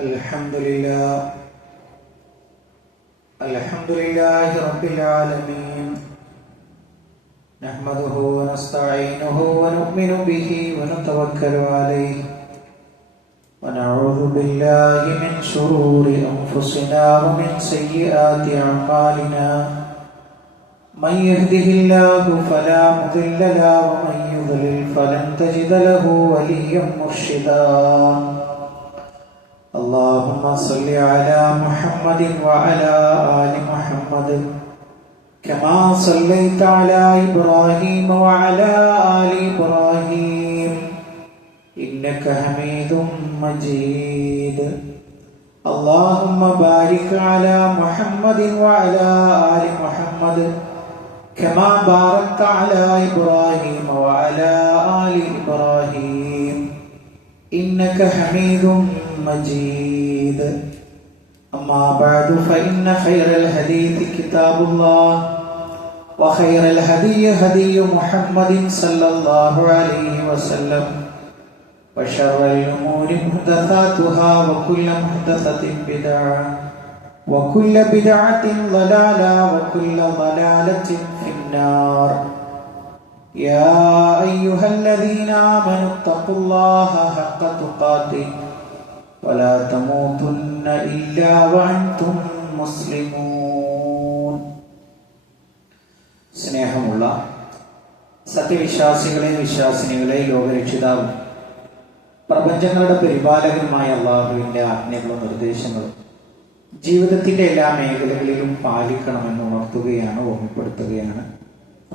Alhamdulillahi Rabbil Alamin. Nahmaduhu wa nasta'inuhu wa nu'minu bihi wa natawakkalu alayhi. Wa na'udhu billahi min shururi anfusina wa min sayyiati a'malina. Man yahdihillahu fala mudilla lahu wa man yudlil falan tajida lahu waliyyan murshida. Allahumma salli ala Muhammadin wa ala ali Muhammad kama sallaita ala Ibrahim wa ala ali Ibrahim innaka Hamidum Majid. Allahumma barik ala Muhammadin wa ala ali Muhammad kama barakta ala Ibrahim wa ala ali Ibrahim innaka Hamidum مجيد. أما بعد فإن خير الحديث كتاب الله وخير الهدي هدي محمد صلى الله عليه وسلم وشر الأمور محدثاتها وكل محدثة بدعة وكل بدعة ضلالة وكل ضلالة في النار. يا أيها الذين آمنوا اتقوا الله حق تقاته ولا تموتن إلا وأنتم مسلمون. സ്നേഹമുള്ള സത്യവിശ്വാസികളെ വിശ്വാസിനികളെ ലോകരക്ഷിതാവും പ്രപഞ്ചങ്ങളുടെ പരിപാലകനുമായ അല്ലാഹുവിന്റെ ആജ്ഞകളും നിർദ്ദേശങ്ങളും ജീവിതത്തിന്റെ എല്ലാ മേഖലകളിലും പാലിക്കണമെന്ന് ഉണർത്തുകയാണ്, ഓർമ്മപ്പെടുത്തുകയാണ്.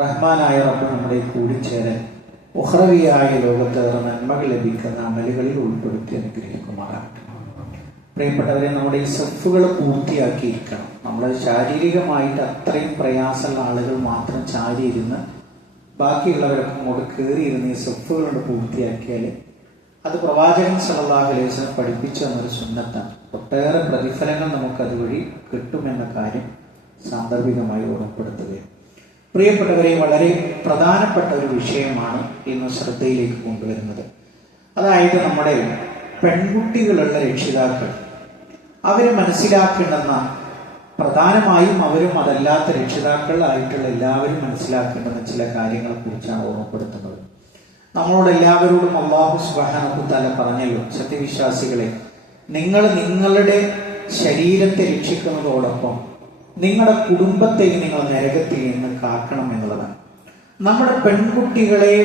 റഹ്മാനായ റബ്ബ് നമ്മുടെ കൂടിച്ചേരൻ ഉഖ്റവിയായ ലോകത്തേറെ നന്മകൾ ലഭിക്കുന്ന അമലുകളിൽ ഉൾപ്പെടുത്തി അനുഗ്രഹിക്കുമാറാകട്ടെ. പ്രിയപ്പെട്ടവരെ, നമ്മുടെ ഈ സഫുകൾ പൂർത്തിയാക്കിയിരിക്കണം. നമ്മൾ ശാരീരികമായിട്ട് അത്രയും പ്രയാസമുള്ള ആളുകൾ മാത്രം ചാരിയിരുന്ന് ബാക്കിയുള്ളവരൊക്കെ അങ്ങോട്ട് കയറിയിരുന്ന് ഈ സഫുകളുണ്ട് പൂർത്തിയാക്കിയാൽ അത് പ്രവാചകൻ സല്ലല്ലാഹു അലൈഹി വസല്ലം പഠിപ്പിച്ചു എന്നൊരു സുന്നത്താണ്. ഒട്ടേറെ പ്രതിഫലങ്ങൾ നമുക്ക് അതുവഴി കിട്ടുമെന്ന കാര്യം സാന്ദർഭികമായി ഓർമ്മപ്പെടുത്തുകയാണ്. പ്രിയപ്പെട്ടവരെ, വളരെ പ്രധാനപ്പെട്ട ഒരു വിഷയമാണ് ഇന്ന് ശ്രദ്ധയിലേക്ക് കൊണ്ടുവരുന്നത്. അതായത് നമ്മുടെ പെൺകുട്ടികളുള്ള രക്ഷിതാക്കൾ അവരെ മനസ്സിലാക്കേണ്ടെന്ന, പ്രധാനമായും അവരും അതല്ലാത്ത രക്ഷിതാക്കൾ ആയിട്ടുള്ള എല്ലാവരും മനസ്സിലാക്കേണ്ടുന്ന ചില കാര്യങ്ങളെ കുറിച്ചാണ് ഓർമ്മപ്പെടുത്തുന്നത്. നമ്മളോട് എല്ലാവരോടും അല്ലാഹു സുബ്ഹാനഹു വ തആല പറഞ്ഞല്ലോ, സത്യവിശ്വാസികളെ, നിങ്ങൾ നിങ്ങളുടെ ശരീരത്തെ രക്ഷിക്കുന്നതോടൊപ്പം നിങ്ങളുടെ കുടുംബത്തെ നിങ്ങൾ നരകത്തിൽ നിന്ന് കാക്കണം എന്നുള്ളതാണ്. നമ്മുടെ പെൺകുട്ടികളെ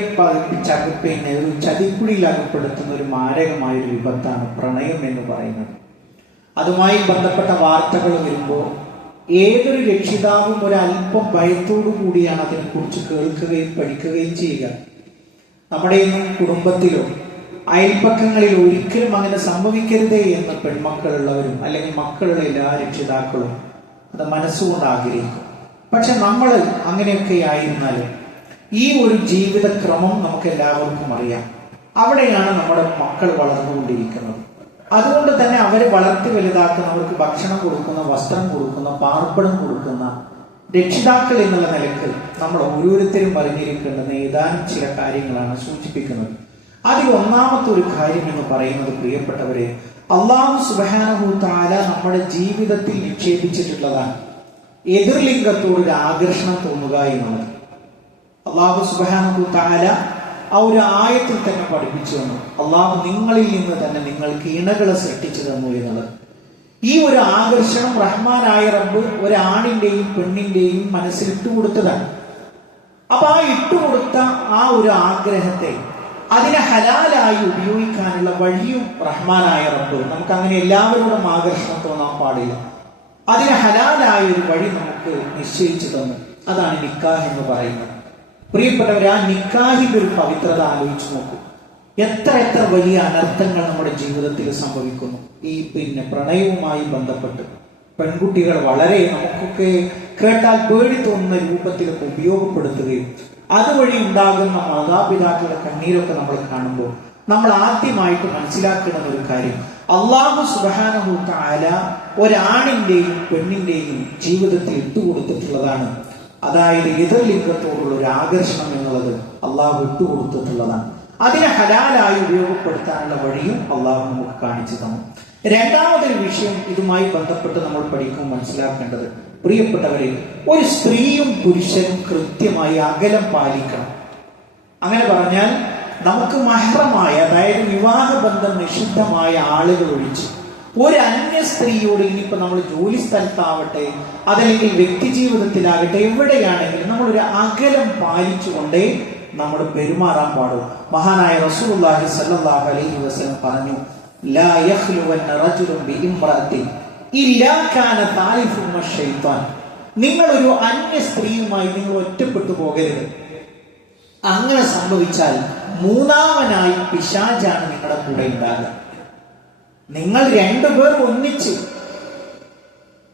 ഒരു ചതിക്കുഴിയിൽ അകപ്പെടുത്തുന്ന ഒരു മാരകമായ ഒരു വിപത്താണ് പ്രണയം എന്ന് പറയുന്നത്. അതുമായി ബന്ധപ്പെട്ട വാർത്തകൾ വരുമ്പോൾ ഏതൊരു രക്ഷിതാവും ഒരല്പം ഭയത്തോടു കൂടിയാണ് അതിനെക്കുറിച്ച് കേൾക്കുകയും പഠിക്കുകയും ചെയ്യുക. നമ്മുടെ കുടുംബത്തിലോ അയൽപ്പക്കങ്ങളിൽ ഒരിക്കലും അങ്ങനെ സംഭവിക്കരുതേ എന്ന് പെൺമക്കളുള്ളവരും അല്ലെങ്കിൽ മക്കളുള്ള എല്ലാ രക്ഷിതാക്കളും അത് മനസ്സുകൊണ്ട് ആഗ്രഹിക്കും. പക്ഷെ നമ്മൾ അങ്ങനെയൊക്കെ ആയിരുന്നാലും ഈ ഒരു ജീവിതക്രമം നമുക്ക് എല്ലാവർക്കും അറിയാം. അവിടെയാണ് നമ്മുടെ മക്കൾ വളർന്നുകൊണ്ടിരിക്കുന്നത്. അതുകൊണ്ട് തന്നെ അവരെ വളർത്തി വലുതാക്കുന്ന, അവർക്ക് ഭക്ഷണം കൊടുക്കുന്ന, വസ്ത്രം കൊടുക്കുന്ന, പാർപ്പിടം കൊടുക്കുന്ന രക്ഷിതാക്കൾ എന്നുള്ള നിലക്ക് നമ്മൾ ഓരോരുത്തരും അറിഞ്ഞിരിക്കേണ്ടുന്ന ഏതാനും ചില കാര്യങ്ങളാണ് സൂചിപ്പിക്കുന്നത്. അതിൽ ഒന്നാമത്തെ ഒരു കാര്യം എന്ന് പറയുന്നത്, പ്രിയപ്പെട്ടവരെ, അല്ലാഹു സുബ്ഹാനഹു വ തആല നമ്മുടെ ജീവിതത്തിൽ നിക്ഷേപിച്ചിട്ടുള്ളതാണ് എതിർലിംഗത്തോട് ഒരു ആകർഷണം തോന്നുക എന്നുള്ളത്. അല്ലാഹു സുബ്ഹാനഹു വ തആല ആ ഒരു ആയത്തിൽ തന്നെ പഠിപ്പിച്ചു തന്നു. അല്ലാഹു നിങ്ങളിൽ നിന്ന് തന്നെ നിങ്ങൾക്ക് ഇണകളെ സൃഷ്ടിച്ചു തന്നു എന്നുള്ളത്. ഈ ഒരു ആകർഷണം റഹ്മാനായ റബ്ബ് ഒരാണിന്റെയും പെണ്ണിന്റെയും മനസ്സിൽ ഇട്ടുകൊടുത്തതാണ്. അപ്പൊ ആ ഇട്ടുകൊടുത്ത ആ ഒരു ആഗ്രഹത്തെ അതിനെ ഹലാലായി ഉപയോഗിക്കാനുള്ള വഴിയും റഹ്മാനായ റബ്ബ് നമുക്ക് അങ്ങനെ എല്ലാവരോടും ആകർഷണം തോന്നാൻ പാടില്ല. അതിന് ഹലാലായ ഒരു വഴി നമുക്ക് നിശ്ചയിച്ചു തന്നു. അതാണ് നിക്കാഹ് എന്ന് പറയുന്നത്. പ്രിയപ്പെട്ടവർ, ആ നിക്കാഹിന്റെ ഒരു പവിത്രത ആലോചിച്ചു നോക്കൂ. എത്ര എത്ര വലിയ അനർത്ഥങ്ങൾ നമ്മുടെ ജീവിതത്തിൽ സംഭവിക്കുന്നു. ഈ പ്രണയവുമായി ബന്ധപ്പെട്ട് പെൺകുട്ടികൾ വളരെ നമുക്കൊക്കെ കേട്ടാൽ പേടി തോന്നുന്ന രൂപത്തിലൊക്കെ ഉപയോഗപ്പെടുത്തുകയും അതുവഴി ഉണ്ടാകുന്ന മാതാപിതാക്കളുടെ കണ്ണീരൊക്കെ നമ്മൾ കാണുമ്പോൾ നമ്മൾ ആദ്യമായിട്ട് മനസ്സിലാക്കുന്ന ഒരു കാര്യം, അല്ലാഹു സുബ്ഹാനഹു വ തആല ഒരാണിന്റെയും പെണ്ണിന്റെയും ജീവിതത്തിൽ ഇട്ടുകൊടുത്തിട്ടുള്ളതാണ്. അതായത് എതിർലിംഗത്തോടുള്ള ഒരു ആകർഷണം എന്നുള്ളത് അള്ളാഹു ഇട്ടുകൊടുത്തിട്ടുള്ളതാണ്. അതിനെ ഹലാലായി ഉപയോഗപ്പെടുത്താനുള്ള വഴിയും അള്ളാഹു നമുക്ക് കാണിച്ചു തന്നു. രണ്ടാമതൊരു വിഷയം ഇതുമായി ബന്ധപ്പെട്ട് നമ്മൾ പഠിക്കുമ്പോൾ മനസ്സിലാക്കേണ്ടത്, പ്രിയപ്പെട്ടവരെ, ഒരു സ്ത്രീയും പുരുഷനും കൃത്യമായി അകലം പാലിക്കണം. അങ്ങനെ പറഞ്ഞാൽ നമുക്ക് മഹ്റമായ, അതായത് വിവാഹബന്ധം നിഷിദ്ധമായ ആളുകൾ ഒഴിച്ച് ഒരു അന്യ സ്ത്രീയോട്, ഇനിയിപ്പോ നമ്മൾ ജോലി സ്ഥലത്താവട്ടെ അതല്ലെങ്കിൽ വ്യക്തി ജീവിതത്തിലാകട്ടെ എവിടെയാണെങ്കിലും നമ്മളൊരു അകലം പാലിച്ചുകൊണ്ടേ നമ്മൾ പെരുമാറാൻ പാടും. മഹാനായ റസൂലുള്ളാഹി സ്വല്ലല്ലാഹു അലൈഹി വസല്ലം പറഞ്ഞു, ലാ യഖ്ലുവന്ന റജുലുൻ ബിഇംറഅത്തിൻ ഇല്ലാ കാന താലിഫുഹുമ ശൈത്താൻ. നിങ്ങളൊരു അന്യ സ്ത്രീയുമായി നിങ്ങൾ ഒറ്റപ്പെട്ടു പോകരുത്. അങ്ങനെ സംഭവിച്ചാൽ മൂന്നാമനായി പിശാചാണ് നിങ്ങളുടെ കൂടെ ഉണ്ടാകുക. നിങ്ങൾ രണ്ടുപേർ ഒന്നിച്ച്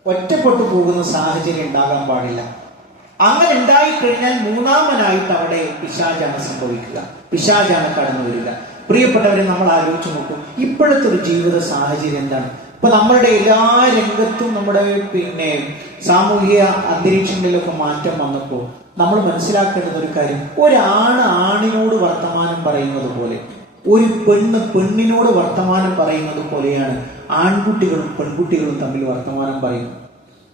ഒറ്റപ്പെട്ടു പോകുന്ന സാഹചര്യം ഉണ്ടാകാൻ പാടില്ല. അങ്ങനെ ഉണ്ടായിക്കഴിഞ്ഞാൽ മൂന്നാമനായിട്ട് അവിടെ പിശാചാണ് സംഭവിക്കുക, പിശാചാണ് കടന്നു വരിക. പ്രിയപ്പെട്ടവരെ, നമ്മൾ ആലോചിച്ച് നോക്കും, ഇപ്പോഴത്തെ ഒരു ജീവിത സാഹചര്യം എന്താണ്? ഇപ്പൊ നമ്മളുടെ എല്ലാ രംഗത്തും നമ്മുടെ സാമൂഹിക അന്തരീക്ഷങ്ങളിലൊക്കെ മാറ്റം വന്നപ്പോൾ നമ്മൾ മനസ്സിലാക്കേണ്ടുന്ന ഒരു കാര്യം, ഒരാണ് ആണിനോട് വർത്തമാനം പറയുന്നത് പോലെ, ഒരു പെണ്ണ് പെണ്ണിനോട് വർത്തമാനം പറയുന്നത് പോലെയാണ് ആൺകുട്ടികളും പെൺകുട്ടികളും തമ്മിൽ വർത്തമാനം പറയുന്നത്.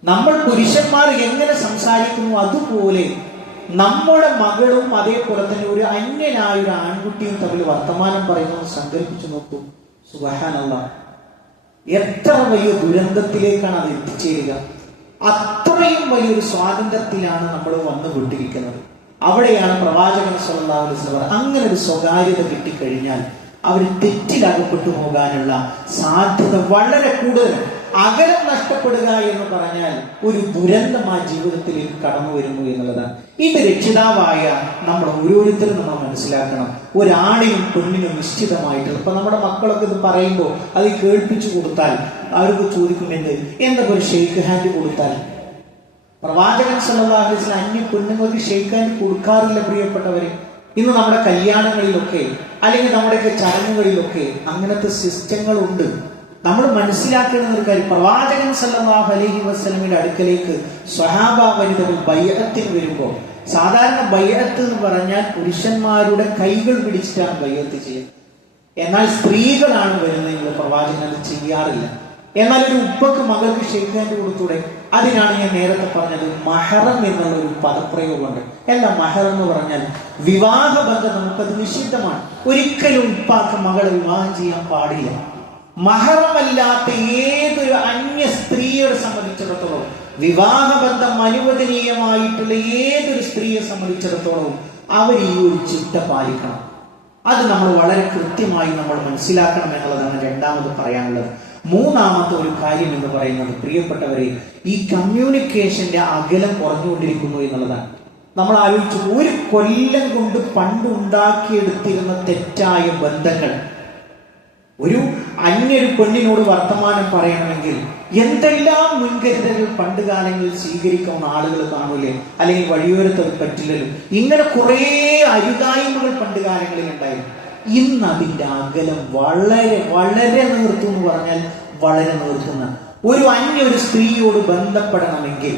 നമ്മൾ പുരുഷന്മാർ എങ്ങനെ സംസാരിക്കുന്നു അതുപോലെ നമ്മുടെ മകളും അതേപോലെ തന്നെ ഒരു അന്യനായ ഒരു ആൺകുട്ടിയും തമ്മിൽ വർത്തമാനം പറയുന്നത് സങ്കല്പിച്ചു നോക്കൂ. സുബ്ഹാനല്ലാഹ്, എത്ര വലിയ ദുരന്തത്തിലേക്കാണ് അത് എത്തിച്ചേരുക. അത്രയും വലിയൊരു സ്വാതന്ത്ര്യത്തിലാണ് നമ്മൾ വന്നു വിട്ടിരിക്കുന്നത്. അവിടെയാണ് പ്രവാചകൻ സ്വല്ലല്ലാഹു അലൈഹി വസല്ലം അങ്ങനെ ഒരു സ്വകാര്യത കിട്ടിക്കഴിഞ്ഞാൽ അവർ തെറ്റിലകപ്പെട്ടു പോകാനുള്ള സാധ്യത വളരെ കൂടുതൽ. അകലം നഷ്ടപ്പെടുക എന്ന് പറഞ്ഞാൽ ഒരു ദുരന്തം ആ ജീവിതത്തിലേക്ക് കടന്നു വരുന്നു എന്നുള്ളതാണ്. ഇത് രക്ഷിതാവായ നമ്മൾ ഓരോരുത്തരും നമ്മൾ മനസ്സിലാക്കണം. ഒരാണിനും പെണ്ണിനും നിശ്ചിതമായിട്ടുള്ള, ഇപ്പൊ നമ്മുടെ മക്കളൊക്കെ ഇത് പറയുമ്പോൾ അത് കേൾപ്പിച്ചു കൊടുത്താൽ അവർക്ക് ചോദിക്കും, എന്താ ഒരു ഷെയ്ക്ക് ഹാൻഡ് കൊടുത്താൽ? പ്രവാചകൻ സല്ലല്ലാഹു അലൈഹി വസല്ലം അന്യ പെണ്ണുങ്ങൾക്ക് ഷെയ്ക്ക് ഹാൻഡ് കൊടുക്കാറില്ല. പ്രിയപ്പെട്ടവരെ, ഇന്ന് നമ്മുടെ കല്യാണങ്ങളിലൊക്കെ അല്ലെങ്കിൽ നമ്മുടെയൊക്കെ ചടങ്ങുകളിലൊക്കെ അങ്ങനത്തെ സിസ്റ്റങ്ങളുണ്ട്. നമ്മൾ മനസ്സിലാക്കുന്ന ഒരു കാര്യം, പ്രവാചകൻ സല്ലല്ലാഹു അലൈഹി വസല്ലമയുടെ അടുക്കലേക്ക് സ്വഹാബ വനിതകൾ ബൈഅത്തിന് വരുമ്പോൾ, സാധാരണ ബൈഅത്ത് എന്ന് പറഞ്ഞാൽ പുരുഷന്മാരുടെ കൈകൾ പിടിച്ചിട്ടാണ് ബൈഅത്ത് ചെയ്യുന്നത്. എന്നാൽ സ്ത്രീകളാണ് വരുന്നതെങ്കിൽ പ്രവാചകൻ അത് ചെയ്യാറില്ല. എന്നാൽ ഒരു ഉപ്പക്ക് മകൾക്ക് ഷെയ്ക്ക് ഹാൻഡ് കൊടുത്തൂടെ? അതിനാണ് ഞാൻ നേരത്തെ പറഞ്ഞത് മഹറം എന്നുള്ള ഒരു പദപ്രയോഗമുണ്ട്. എന്താ മഹറം എന്ന് പറഞ്ഞാൽ? വിവാഹബന്ധം നമുക്കത് നിഷിദ്ധമാണ്. ഒരിക്കലും ഉപ്പാക്ക് മകളെ വിവാഹം ചെയ്യാൻ പാടില്ല. മഹറമല്ലാത്ത ഏതൊരു അന്യ സ്ത്രീയെ സംബന്ധിച്ചിടത്തോളം, വിവാഹബന്ധം അനുവദനീയമായിട്ടുള്ള ഏതൊരു സ്ത്രീയെ സംബന്ധിച്ചിടത്തോളം അവർ ഈ ഒരു ചിട്ട പാലിക്കണം. അത് നമ്മൾ വളരെ കൃത്യമായി നമ്മൾ മനസ്സിലാക്കണം എന്നുള്ളതാണ് രണ്ടാമത് പറയാനുള്ളത്. മൂന്നാമത്തെ ഒരു കാര്യം എന്ന് പറയുന്നത്, പ്രിയപ്പെട്ടവരെ, ഈ കമ്മ്യൂണിക്കേഷന്റെ അകലം കുറഞ്ഞുകൊണ്ടിരിക്കുന്നു എന്നുള്ളതാണ്. നമ്മൾ ആലോചിച്ചു, ഒരു കൊല്ലം കൊണ്ട് പണ്ട് ഉണ്ടാക്കിയെടുത്തിരുന്ന തെറ്റായ ബന്ധങ്ങൾ, ഒരു അന്യൊരു പെണ്ണിനോട് വർത്തമാനം പറയണമെങ്കിൽ എന്തെല്ലാം മുൻകരുതലുകൾ പണ്ട് കാലങ്ങളിൽ സ്വീകരിക്കുന്ന ആളുകൾ കാണൂലേ? അല്ലെങ്കിൽ വഴിയോരത്ത് പറ്റില്ലല്ലോ. ഇങ്ങനെ കുറെ അരുതായ്മകൾ പണ്ട് കാലങ്ങളിൽ ഉണ്ടായിരുന്നു. ഇന്ന് അതിന്റെ അകലം വളരെ വളരെ നീർത്തു എന്ന് പറഞ്ഞാൽ വളരെ നീർത്തുന്ന. ഒരു സ്ത്രീയോട് ബന്ധപ്പെടണമെങ്കിൽ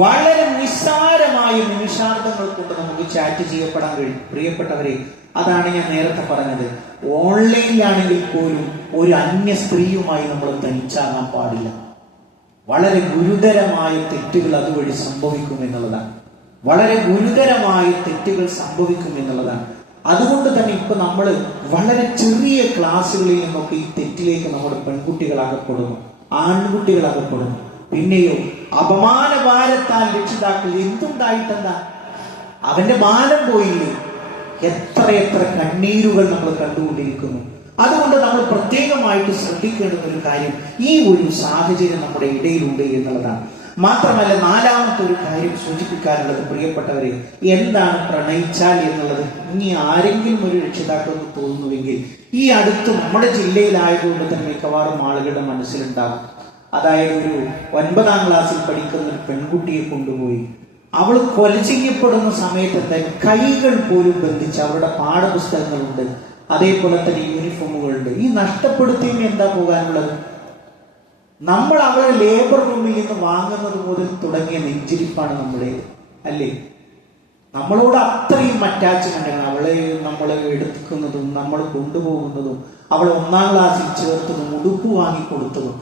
വളരെ നിസ്സാരമായ നിമിഷാർത്ഥങ്ങൾ കൊണ്ട് നമുക്ക് ചാറ്റ് ചെയ്യപ്പെടാൻ കഴിയും. പ്രിയപ്പെട്ടവരെ, അതാണ് ഞാൻ നേരത്തെ പറഞ്ഞത്. ഓൺലൈനിലാണെങ്കിൽ പോലും ഒരു അന്യ സ്ത്രീയുമായി നമ്മൾ തനിച്ചാകാൻ പാടില്ല. വളരെ ഗുരുതരമായ തെറ്റുകൾ അതുവഴി സംഭവിക്കും എന്നുള്ളതാണ്. വളരെ ഗുരുതരമായ തെറ്റുകൾ സംഭവിക്കും എന്നുള്ളതാണ്. അതുകൊണ്ട് തന്നെ ഇപ്പൊ നമ്മൾ വളരെ ചെറിയ ക്ലാസ്സുകളിൽ നിന്നൊക്കെ ഈ തെറ്റിലേക്ക് നമ്മുടെ പെൺകുട്ടികൾ അകപ്പെടുന്നു, ആൺകുട്ടികൾ അകപ്പെടുന്നു. പിന്നെയോ അപമാനഭാരത്താൽ രക്ഷിതാക്കൾ എന്തുണ്ടായിട്ടെന്താ? അവന്റെ മാനം പോയില്ലേ? എത്ര കണ്ണീരുകൾ നമ്മൾ കണ്ടുകൊണ്ടിരിക്കുന്നു. അതുകൊണ്ട് നമ്മൾ പ്രത്യേകമായിട്ട് ശ്രദ്ധിക്കേണ്ടുന്ന ഒരു കാര്യം, ഈ ഒരു സാഹചര്യം നമ്മുടെ ഇടയിലുണ്ട് എന്നുള്ളതാണ്. മാത്രമല്ല, നാലാമത്തെ ഒരു കാര്യം സൂചിപ്പിക്കാനുള്ളത്, പ്രിയപ്പെട്ടവരെ, എന്താണ് പ്രണയിച്ചാൽ എന്നുള്ളത് ഇനി ആരെങ്കിലും ഒരു രക്ഷിതാക്കൾക്ക് തോന്നുന്നുവെങ്കിൽ ഈ അടുത്ത് നമ്മുടെ ജില്ലയിലായതുകൊണ്ട് തന്നെ മിക്കവാറും ആളുകളുടെ മനസ്സിലുണ്ടാകും. അതായത്, ഒരു 9ാം ക്ലാസ്സിൽ പഠിക്കുന്ന ഒരു പെൺകുട്ടിയെ കൊണ്ടുപോയി അവൾ കൊല ചെയ്യപ്പെടുന്ന സമയത്ത് എന്തായാലും കൈകൾ പോലും ബന്ധിച്ച് അവരുടെ പാഠപുസ്തകങ്ങളുണ്ട്, അതേപോലെ തന്നെ യൂണിഫോമുകളുണ്ട്. ഈ നഷ്ടപ്പെടുത്തിയും എന്താ പോകാനുള്ളത്? നമ്മൾ അവരുടെ ലേബർ റൂമിൽ നിന്ന് വാങ്ങുന്നത് മുതൽ തുടങ്ങിയ നെഞ്ചിരിപ്പാണ് നമ്മുടേത്, അല്ലേ? നമ്മളോട് അത്രയും അറ്റാച്ച്മെന്റ് ആണ്. അവളെ നമ്മൾ എടുക്കുന്നതും നമ്മൾ കൊണ്ടുപോകുന്നതും അവളെ 1ാം ക്ലാസ്സിൽ ചേർത്തതും ഉടുപ്പ് വാങ്ങിക്കൊടുത്തതും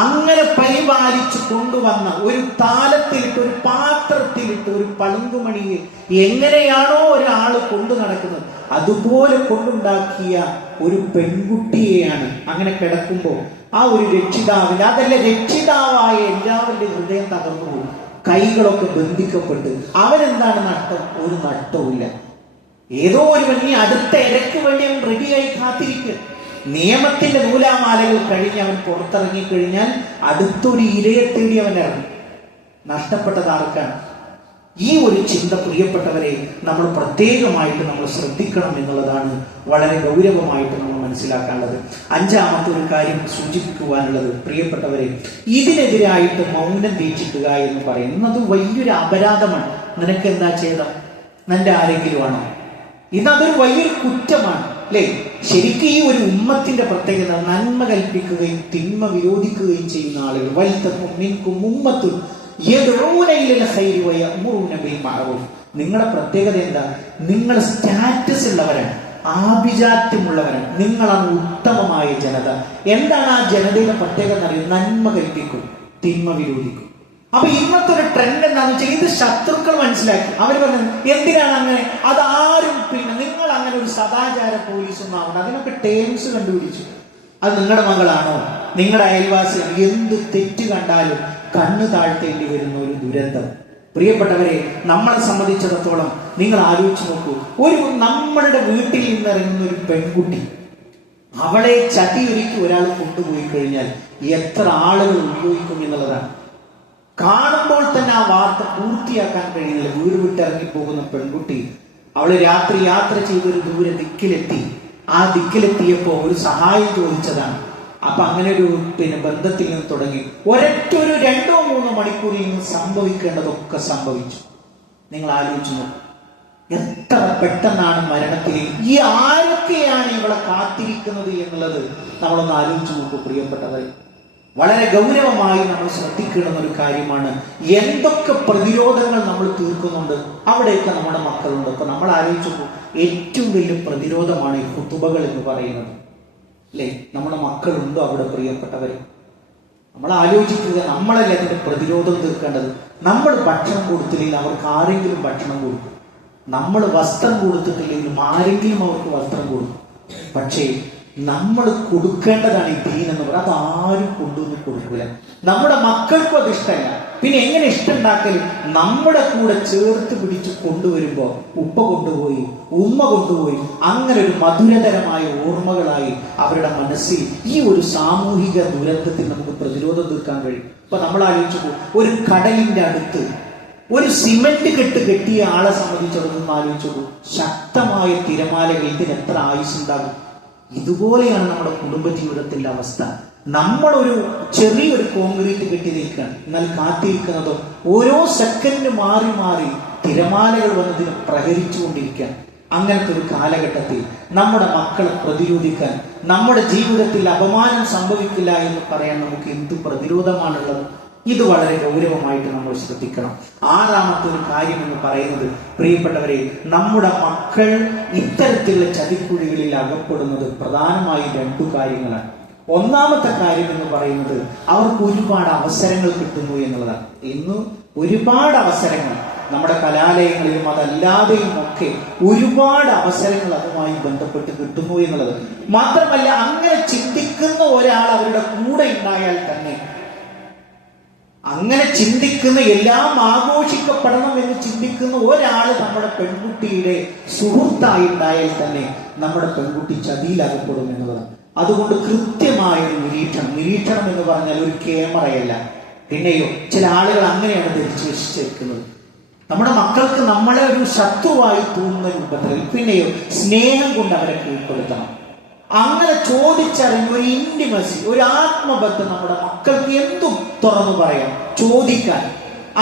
അങ്ങനെ പരിപാലിച്ചു കൊണ്ടുവന്ന ഒരു താലത്തിലിട്ട്, ഒരു പാത്രത്തിലിട്ട്, ഒരു പളുങ്കുമണിയെ എങ്ങനെയാണോ ഒരാൾ കൊണ്ടു നടക്കുന്നത് അതുപോലെ കൊണ്ടുണ്ടാക്കിയ ഒരു പെൺകുട്ടിയെയാണ് അങ്ങനെ കിടക്കുമ്പോൾ ആ ഒരു രക്ഷിതാവിന്, അതല്ല രക്ഷിതാവായ എല്ലാവരുടെയും ഹൃദയം തകർന്നു പോകും. കൈകളൊക്കെ ബന്ധിക്കപ്പെട്ട് അവനെന്താണ് നഷ്ടം? ഒരു നഷ്ടവുമില്ല. ഏതോ ഒരുവൻ ഈ അടുത്ത ഇരക്ക് വേണ്ടി അവൻ റെഡിയായി കാത്തിരിക്കുക. നിയമത്തിന്റെ നൂലാമാലകൾ കഴിഞ്ഞ് അവൻ പുറത്തിറങ്ങി കഴിഞ്ഞാൽ അടുത്തൊരു ഇരയെ തേടി അവൻ ഇറങ്ങും. നഷ്ടപ്പെട്ടത് ആർക്കാണ്? ഈ ഒരു ചിന്ത പ്രിയപ്പെട്ടവരെ നമ്മൾ പ്രത്യേകമായിട്ട് നമ്മൾ ശ്രദ്ധിക്കണം എന്നുള്ളതാണ് വളരെ ഗൗരവമായിട്ട് നമ്മൾ മനസ്സിലാക്കാനുള്ളത്. 5ാമത്തെ ഒരു കാര്യം സൂചിപ്പിക്കുവാനുള്ളത്, പ്രിയപ്പെട്ടവരെ, ഇതിനെതിരായിട്ട് മൗനം വീക്ഷിക്കുക എന്ന് പറയുന്നത് വലിയൊരു അപരാധമാണ്. നിനക്ക് എന്താ ചെയ്തത്? നിന്റെ ആരെങ്കിലും ആണോ? ഇതൊരു വലിയൊരു കുറ്റമാണ്, അല്ലേ? ശരിക്കും ഈ ഒരു ഉമ്മത്തിന്റെ പ്രത്യേകത നന്മ കൽപ്പിക്കുകയും തിന്മ വിരോധിക്കുകയും ചെയ്യുന്ന ആളുകൾ. നിങ്ങളുടെ പ്രത്യേകത എന്താ? നിങ്ങൾ സ്റ്റാറ്റസ് ഉള്ളവരാണ്, ആഭിജാത്യമുള്ളവരാണ്, നിങ്ങളാണ് ഉത്തമമായ ജനത. എന്താണ് ആ ജനതയുടെ പ്രത്യേകത എന്നറിയും? നന്മ കൽപ്പിക്കും, തിന്മ വിരോധിക്കും. അപ്പൊ ഇന്നത്തെ ഒരു ട്രെൻഡ് എന്താണെന്ന് വെച്ചാൽ ഇത് ശത്രുക്കൾ മനസ്സിലാക്കി. അവർ പറഞ്ഞു എന്തിനാണ് അങ്ങനെ? അതാരും നിങ്ങൾ അങ്ങനെ ഒരു സദാചാര പോലീസ് ഒന്നും ആവണം. അതിനൊക്കെ ടേംസ് കണ്ടുപിടിച്ചു. അത് നിങ്ങളുടെ മകളാണോ, നിങ്ങളുടെ അയൽവാസിയാണ്, എന്ത് തെറ്റ് കണ്ടാലും കണ്ണു താഴ്ത്തേണ്ടി വരുന്ന ഒരു ദുരന്തം. പ്രിയപ്പെട്ടവരെ, നമ്മളെ സംബന്ധിച്ചിടത്തോളം നിങ്ങൾ ആലോചിച്ച് നോക്കൂ. നമ്മളുടെ വീട്ടിൽ നിന്നിറങ്ങുന്ന ഒരു പെൺകുട്ടി, അവളെ ചതിയൊരുക്കി ഒരാൾ കൊണ്ടുപോയി കഴിഞ്ഞാൽ എത്ര ആളുകൾ ഉപയോഗിക്കും എന്നുള്ളതാണ്. കാണുമ്പോൾ തന്നെ ആ വാർത്ത പൂർത്തിയാക്കാൻ കഴിയുന്നില്ല. വീട് വിട്ടിറങ്ങി പോകുന്ന പെൺകുട്ടി, അവള് രാത്രി യാത്ര ചെയ്തൊരു ദൂരെ ദിക്കിലെത്തി. ആ ദിക്കിലെത്തിയപ്പോ ഒരു സഹായം ചോദിച്ചതാണ്. അപ്പൊ അങ്ങനെ ഒരു ബന്ധത്തിൽ നിന്ന് തുടങ്ങി ഒരൊറ്റ ഒരു 2-3 മണിക്കൂറിൽ നിന്ന് സംഭവിക്കേണ്ടതൊക്കെ സംഭവിച്ചു. നിങ്ങൾ ആലോചിച്ചു നോക്കൂ, എത്ര പെട്ടെന്നാണ് മരണത്തിലേക്ക് ഈ ആരൊക്കെയാണ് ഇവളെ കാത്തിരിക്കുന്നത് എന്നുള്ളത് നമ്മളൊന്ന് ആലോചിച്ചു നോക്കൂ പ്രിയപ്പെട്ടവരെ. വളരെ ഗൗരവമായി നമ്മൾ ശ്രദ്ധിക്കേണ്ടുന്ന ഒരു കാര്യമാണ്. എന്തൊക്കെ പ്രതിരോധങ്ങൾ നമ്മൾ തീർക്കുന്നുണ്ട്, അവിടെയൊക്കെ നമ്മുടെ മക്കളുണ്ട്. അപ്പൊ നമ്മൾ ആലോചിച്ചു, ഏറ്റവും വലിയ പ്രതിരോധമാണ് ഈ ഖുതുബകൾ എന്ന് പറയുന്നത്, അല്ലേ? നമ്മുടെ മക്കളുണ്ടോ അവിടെ പ്രിയപ്പെട്ടവരെ? നമ്മൾ ആലോചിക്കുക, നമ്മളല്ലേ അതിന്റെ പ്രതിരോധം തീർക്കേണ്ടത്. നമ്മൾ ഭക്ഷണം കൊടുത്തില്ലെങ്കിൽ അവർക്ക് ആരെങ്കിലും ഭക്ഷണം കൊടുക്കും. നമ്മൾ വസ്ത്രം കൊടുത്തിട്ടില്ലെങ്കിലും ആരെങ്കിലും അവർക്ക് വസ്ത്രം കൊടുക്കും. പക്ഷേ നമ്മൾ കൊടുക്കേണ്ടതാണ് ഈ ദീൻ എന്ന് പറയുന്നത്. അതാരും കൊണ്ടുവന്ന് കൊടുക്കില്ല. നമ്മുടെ മക്കൾക്കും അത് ഇഷ്ടമല്ല. പിന്നെ എങ്ങനെ ഇഷ്ടമുണ്ടാക്കലും? നമ്മുടെ കൂടെ ചേർത്ത് പിടിച്ച് കൊണ്ടുവരുമ്പോ ഉപ്പ കൊണ്ടുപോയി, ഉമ്മ കൊണ്ടുപോയി, അങ്ങനെ ഒരു മധുരതരമായ ഓർമ്മകളായി അവരുടെ മനസ്സിൽ ഈ ഒരു സാമൂഹിക ദുരന്തത്തിൽ നമുക്ക് പ്രതിരോധം തീർക്കാൻ കഴിയും. ഇപ്പൊ നമ്മൾ ആലോചിച്ചു, ഒരു കടലിന്റെ അടുത്ത് ഒരു സിമന്റ് കെട്ടിയ ആളെ സംബന്ധിച്ചിടത്തോളം ആലോചിച്ചു, ശക്തമായ തിരമാലകൾ, ഇതിന് എത്ര ആയുസ്സുണ്ടാകും? ഇതുപോലെയാണ് നമ്മുടെ കുടുംബജീവിതത്തിന്റെ അവസ്ഥ. നമ്മളൊരു ചെറിയൊരു കോൺക്രീറ്റ് കെട്ടി നിൽക്കുകയാണ്, എന്നാൽ കാത്തിരിക്കുന്നതോ ഓരോ സെക്കൻഡ് മാറി മാറി തിരമാലകൾ വന്നതിന് പ്രഹരിച്ചുകൊണ്ടിരിക്കാൻ. അങ്ങനത്തെ ഒരു കാലഘട്ടത്തിൽ നമ്മുടെ മക്കളെ പ്രതിരോധിക്കാൻ, നമ്മുടെ ജീവിതത്തിൽ അപമാനം സംഭവിക്കില്ല എന്ന് പറയാൻ നമുക്ക് എന്ത് പ്രതിരോധമാണുള്ളത്? ഇത് വളരെ ഗൗരവമായിട്ട് നമ്മൾ ശ്രദ്ധിക്കണം. 6ാമത്തെ ഒരു കാര്യം എന്ന് പറയുന്നത്, പ്രിയപ്പെട്ടവരെ, നമ്മുടെ മക്കൾ ഇത്തരത്തിലുള്ള ചതിക്കുഴികളിൽ അകപ്പെടുന്നത് പ്രധാനമായും 2 കാര്യങ്ങളാണ്. 1ാമത്തെ കാര്യം എന്ന് പറയുന്നത് അവർക്ക് ഒരുപാട് അവസരങ്ങൾ കിട്ടുന്നു എന്നുള്ളതാണ്. ഇന്ന് ഒരുപാട് അവസരങ്ങൾ നമ്മുടെ കലാലയങ്ങളിലും അതല്ലാതെയും ഒക്കെ ഒരുപാട് അവസരങ്ങൾ അതുമായി ബന്ധപ്പെട്ട് കിട്ടുന്നു എന്നുള്ളത് മാത്രമല്ല, അങ്ങനെ ചിന്തിക്കുന്ന ഒരാൾ അവരുടെ കൂടെ ഉണ്ടായാൽ തന്നെ, അങ്ങനെ ചിന്തിക്കുന്ന, എല്ലാം ആഘോഷിക്കപ്പെടണം എന്ന് ചിന്തിക്കുന്ന ഒരാൾ നമ്മുടെ പെൺകുട്ടിയുടെ സുഹൃത്തായി ഉണ്ടായാൽ തന്നെ നമ്മുടെ പെൺകുട്ടി ചതിയിലകപ്പെടും എന്നുള്ളതാണ്. അതുകൊണ്ട് കൃത്യമായ ഒരു നിരീക്ഷണം എന്ന് പറഞ്ഞാൽ ഒരു ക്യാമറയല്ല. പിന്നെയോ ചില ആളുകൾ അങ്ങനെയാണ് ധരിച്ചു വെച്ചിരിക്കുന്നത്. നമ്മുടെ മക്കൾക്ക് നമ്മളെ ഒരു ശത്രുവായി തോന്നുന്ന രൂപത്തിൽ, പിന്നെയോ സ്നേഹം കൊണ്ട് അവരെ കീഴ്പ്പെടുത്തണം. അങ്ങനെ ചോദിച്ചറിഞ്ഞ ഒരു ഇന്റിമസി, ഒരു ആത്മബന്ധം നമ്മുടെ മക്കൾക്ക് എന്തും തുറന്നു പറയാം, ചോദിക്കാൻ.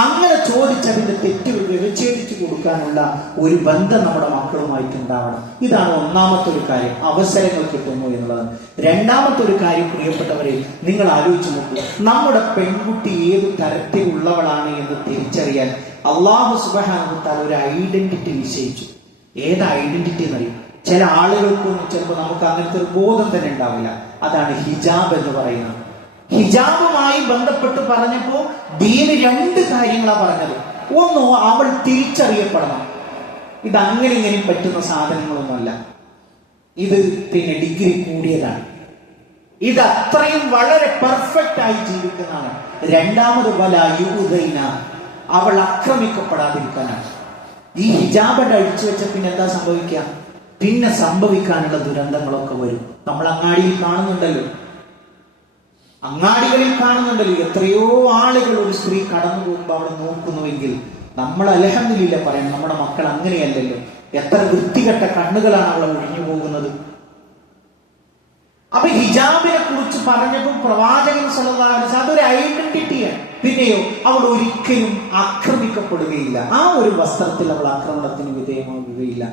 അങ്ങനെ ചോദിച്ചതിന്റെ തെറ്റുകൾ വ്യവച്ഛേദിച്ചു കൊടുക്കാനുള്ള ഒരു ബന്ധം നമ്മുടെ മക്കളുമായിട്ട് ഉണ്ടാവണം. ഇതാണ് 1ാമത്തെ ഒരു കാര്യം, അവസരങ്ങൾ കിട്ടുന്നു എന്നുള്ളതാണ്. 2ാമത്തെ ഒരു കാര്യം, പ്രിയപ്പെട്ടവരെ, നിങ്ങൾ ആലോചിച്ച് നോക്കൂ, നമ്മുടെ പെൺകുട്ടി ഏത് തരത്തിലുള്ളവളാണ് എന്ന് തിരിച്ചറിയാൻ അള്ളാഹു സുബ്ഹാനഹു വ തആല ഒരു ഐഡന്റിറ്റി നിശ്ചയിച്ചു. ഏത് ഐഡന്റിറ്റി എന്നറിയും? ചില ആളുകൾക്കൊന്നും ചിലപ്പോൾ നമുക്ക് അങ്ങനത്തെ ഒരു ബോധം തന്നെ ഉണ്ടാവില്ല. അതാണ് ഹിജാബ് എന്ന് പറയുന്നത്. ഹിജാബുമായി ബന്ധപ്പെട്ട് പറഞ്ഞപ്പോ ദീന് രണ്ട് കാര്യങ്ങളാണ് പറഞ്ഞത്. ഒന്ന്, അവൾ തിരിച്ചറിയപ്പെടണം. ഇത് അങ്ങനെ ഇങ്ങനെ പറ്റുന്ന സാധനങ്ങളൊന്നുമല്ല. ഇത് ഡിഗ്രി കൂടിയതാണ്. ഇത് അത്രയും വളരെ പെർഫെക്റ്റ് ആയി ജീവിക്കുന്നതാണ്. രണ്ടാമത് വലായുദൈന, അവൾ ആക്രമിക്കപ്പെടാതിരിക്കാനാണ്. ഈ ഹിജാബ് അഴിച്ചു വെച്ച പിന്നെ എന്താ സംഭവിക്കുക? പിന്നെ സംഭവിക്കാനുള്ള ദുരന്തങ്ങളൊക്കെ വരും. നമ്മൾ അങ്ങാടിയിൽ കാണുന്നുണ്ടല്ലോ, എത്രയോ ആളുകൾ ഒരു സ്ത്രീ കടന്നു പോകുമ്പോൾ അവിടെ നോക്കുന്നുവെങ്കിൽ നമ്മൾ അൽഹംദുലില്ലാഹ് പറയണം, നമ്മുടെ മക്കൾ അങ്ങനെയല്ലല്ലോ. എത്ര വൃത്തികെട്ട കണ്ണുകളാണ് അവളെ ഒഴിഞ്ഞു പോകുന്നത്. അപ്പൊ ഹിജാബിനെ കുറിച്ച് പറഞ്ഞപ്പോൾ പ്രവാചകൻ സല്ലല്ലാഹു അലൈഹി വസല്ലം അതൊരു ഐഡന്റിറ്റിയാണ്. പിന്നെയോ അവൾ ഒരിക്കലും ആക്രമിക്കപ്പെടുകയില്ല. ആ ഒരു വസ്ത്രത്തിൽ അവൾ ആക്രമണത്തിന് വിധേയമാവുകയില്ല.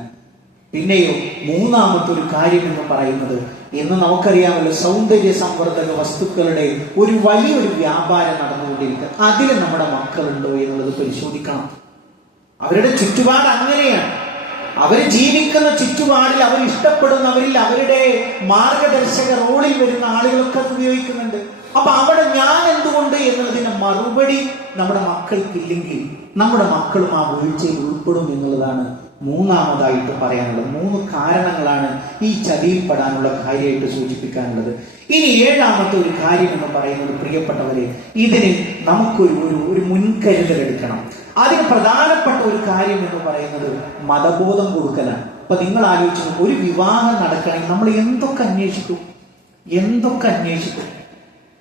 പിന്നെയോ മൂന്നാമത്തെ ഒരു കാര്യം എന്ന് പറയുന്നത്, എന്ന് നമുക്കറിയാമല്ലോ, സൗന്ദര്യ സംവർദ്ധക വസ്തുക്കളുടെ ഒരു വലിയൊരു വ്യാപാരം നടന്നുകൊണ്ടിരിക്കുക. അതിൽ നമ്മുടെ മക്കളുണ്ടോ എന്നുള്ളത് പരിശോധിക്കണം. അവരുടെ ചുറ്റുപാട് അങ്ങനെയാണ്. അവർ ജീവിക്കുന്ന ചുറ്റുപാടിൽ അവർ ഇഷ്ടപ്പെടുന്നവരിൽ അവരുടെ മാർഗദർശക റോളിൽ വരുന്ന ആളുകളൊക്കെ അത് ഉപയോഗിക്കുന്നുണ്ട്. അപ്പൊ അവിടെ ഞാൻ എന്തുകൊണ്ട് എന്നുള്ളതിന്റെ മറുപടി നമ്മുടെ മക്കൾക്കില്ലെങ്കിൽ നമ്മുടെ മക്കളും ആ വീഴ്ചയിൽ ഉൾപ്പെടും എന്നുള്ളതാണ് മൂന്നാമതായിട്ട് പറയാനുള്ളത്. 3 കാരണങ്ങളാണ് ഈ ചതിയിൽപ്പെടാനുള്ള കാര്യമായിട്ട് സൂചിപ്പിക്കാനുള്ളത്. ഇനി 7ാമത്തെ ഒരു കാര്യം എന്ന് പറയുന്നത്, പ്രിയപ്പെട്ടവരെ, ഇതിന് നമുക്കൊരു മുൻകരുതൽ എടുക്കണം. അതിന് പ്രധാനപ്പെട്ട ഒരു കാര്യം എന്ന് പറയുന്നത് മതബോധം കൊടുക്കലാണ്. അപ്പൊ നിങ്ങൾ ആലോചിച്ചു, ഒരു വിവാഹം നടക്കണമെങ്കിൽ നമ്മൾ എന്തൊക്കെ അന്വേഷിക്കും?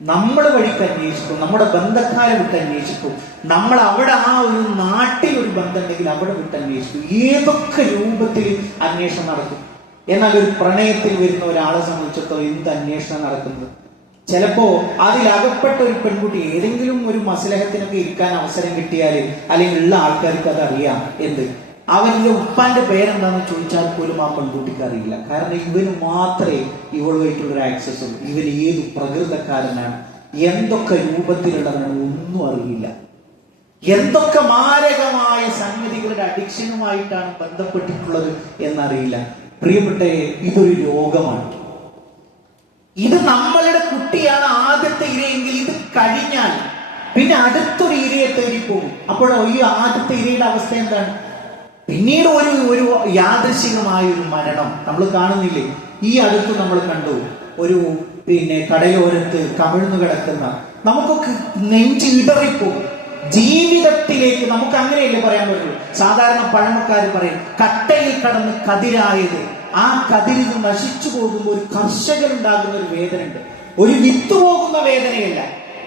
നമ്മൾ വഴിക്ക് അന്വേഷിക്കും, നമ്മുടെ ബന്ധക്കാരെ വിട്ട് അന്വേഷിക്കും, നമ്മൾ അവിടെ ആ ഒരു നാട്ടിൽ ഒരു ബന്ധം ഉണ്ടെങ്കിൽ അവിടെ വിട്ട് അന്വേഷിക്കും. ഏതൊക്കെ രൂപത്തിൽ അന്വേഷണം നടക്കും. എന്നാൽ ഒരു പ്രണയത്തിൽ വരുന്ന ഒരാളെ സംബന്ധിച്ചിടത്തോളം എന്ത് അന്വേഷണം നടക്കുന്നത്? ചിലപ്പോ അതിലകപ്പെട്ട ഒരു പെൺകുട്ടി ഏതെങ്കിലും ഒരു മസ്ലഹത്തിനൊക്കെ ഇരിക്കാൻ അവസരം കിട്ടിയാൽ, അല്ലെങ്കിൽ ഉള്ള ആൾക്കാർക്ക് അത് അറിയാം. അവന്റെ ഉപ്പാന്റെ പേരെന്താന്ന് ചോദിച്ചാൽ പോലും ആ പെൺകുട്ടിക്ക് അറിയില്ല. കാരണം ഇവന് മാത്രമേ ഇവളുമായിട്ടുള്ളൊരു ആക്സസ് ഉള്ളൂ. ഇവൻ ഏത് പ്രകൃതക്കാരനാണ്, എന്തൊക്കെ രൂപത്തിലുള്ളതാണ് ഒന്നും അറിയില്ല. എന്തൊക്കെ മാരകമായ സംഗതികളുടെ അഡിക്ഷനുമായിട്ടാണ് ബന്ധപ്പെട്ടിട്ടുള്ളത് എന്നറിയില്ല. പ്രിയപ്പെട്ട, ഇതൊരു രോഗമാണ്. ഇത് നമ്മളുടെ കുട്ടിയാണ് ആദ്യത്തെ ഇരയെങ്കിൽ ഇത് കഴിഞ്ഞാൽ പിന്നെ അടുത്തൊരു ഇരയെ തേടി പോകും. അപ്പോഴോ ഈ ആദ്യത്തെ ഇരയുടെ അവസ്ഥ എന്താണ്? പിന്നീട് ഒരു യാദൃശികമായ ഒരു മരണം നമ്മൾ കാണുന്നില്ലേ? ഈ അടുത്ത് നമ്മൾ കണ്ടു, ഒരു കടലോരത്ത് കമിഴ്ന്നു കിടക്കുന്ന, നമുക്കൊക്കെ നെഞ്ച് ഇടറിപ്പോകും. ജീവിതത്തിലേക്ക് നമുക്ക് അങ്ങനെയല്ലേ പറയാൻ പറ്റുള്ളൂ. സാധാരണ പഴമക്കാർ പറയും, കട്ടയിൽ കടന്ന് കതിരായത്, ആ കതിരിൽ നശിച്ചു പോകുമ്പോൾ ഒരു കർഷകനുണ്ടാകുന്ന ഒരു വേദന ഉണ്ട്. ഒരു വിത്ത് പോകുന്ന വേദനയല്ല.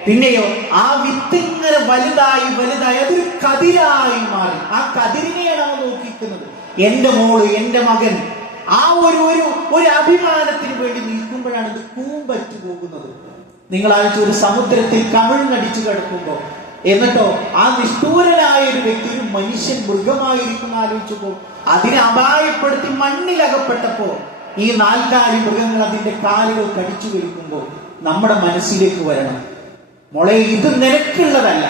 പിന്നെയോ ആ വിത്തിങ്ങനെ വലുതായി അതൊരു കതിരായി മാറി. ആ കതിരിനെയാണ് അവൻ നോക്കിക്കുന്നത്. എന്റെ മോള്, എന്റെ മകൻ, ആ ഒരു അഭിമാനത്തിന് വേണ്ടി നിൽക്കുമ്പോഴാണ് ഇത് കൂമ്പറ്റു പോകുന്നത്. നിങ്ങൾ ആലോചിച്ച്, ഒരു സമുദ്രത്തിൽ കമിഴ്ന്നടിച്ചു കിടക്കുമ്പോ, എന്നിട്ടോ ആ നിഷ്ഠൂരനായ ഒരു വ്യക്തി, ഒരു മനുഷ്യൻ മൃഗമായിരിക്കുന്ന ആലോചിച്ചപ്പോ, അതിനെ അപായപ്പെടുത്തി മണ്ണിലകപ്പെട്ടപ്പോ ഈ 4 കാലി മൃഗങ്ങൾ അതിന്റെ കാലുകൾ കടിച്ചു വലിക്കുമ്പോൾ നമ്മുടെ മനസ്സിലേക്ക് വരണം, മോളെ, ഇത് നിനക്കുള്ളതല്ല,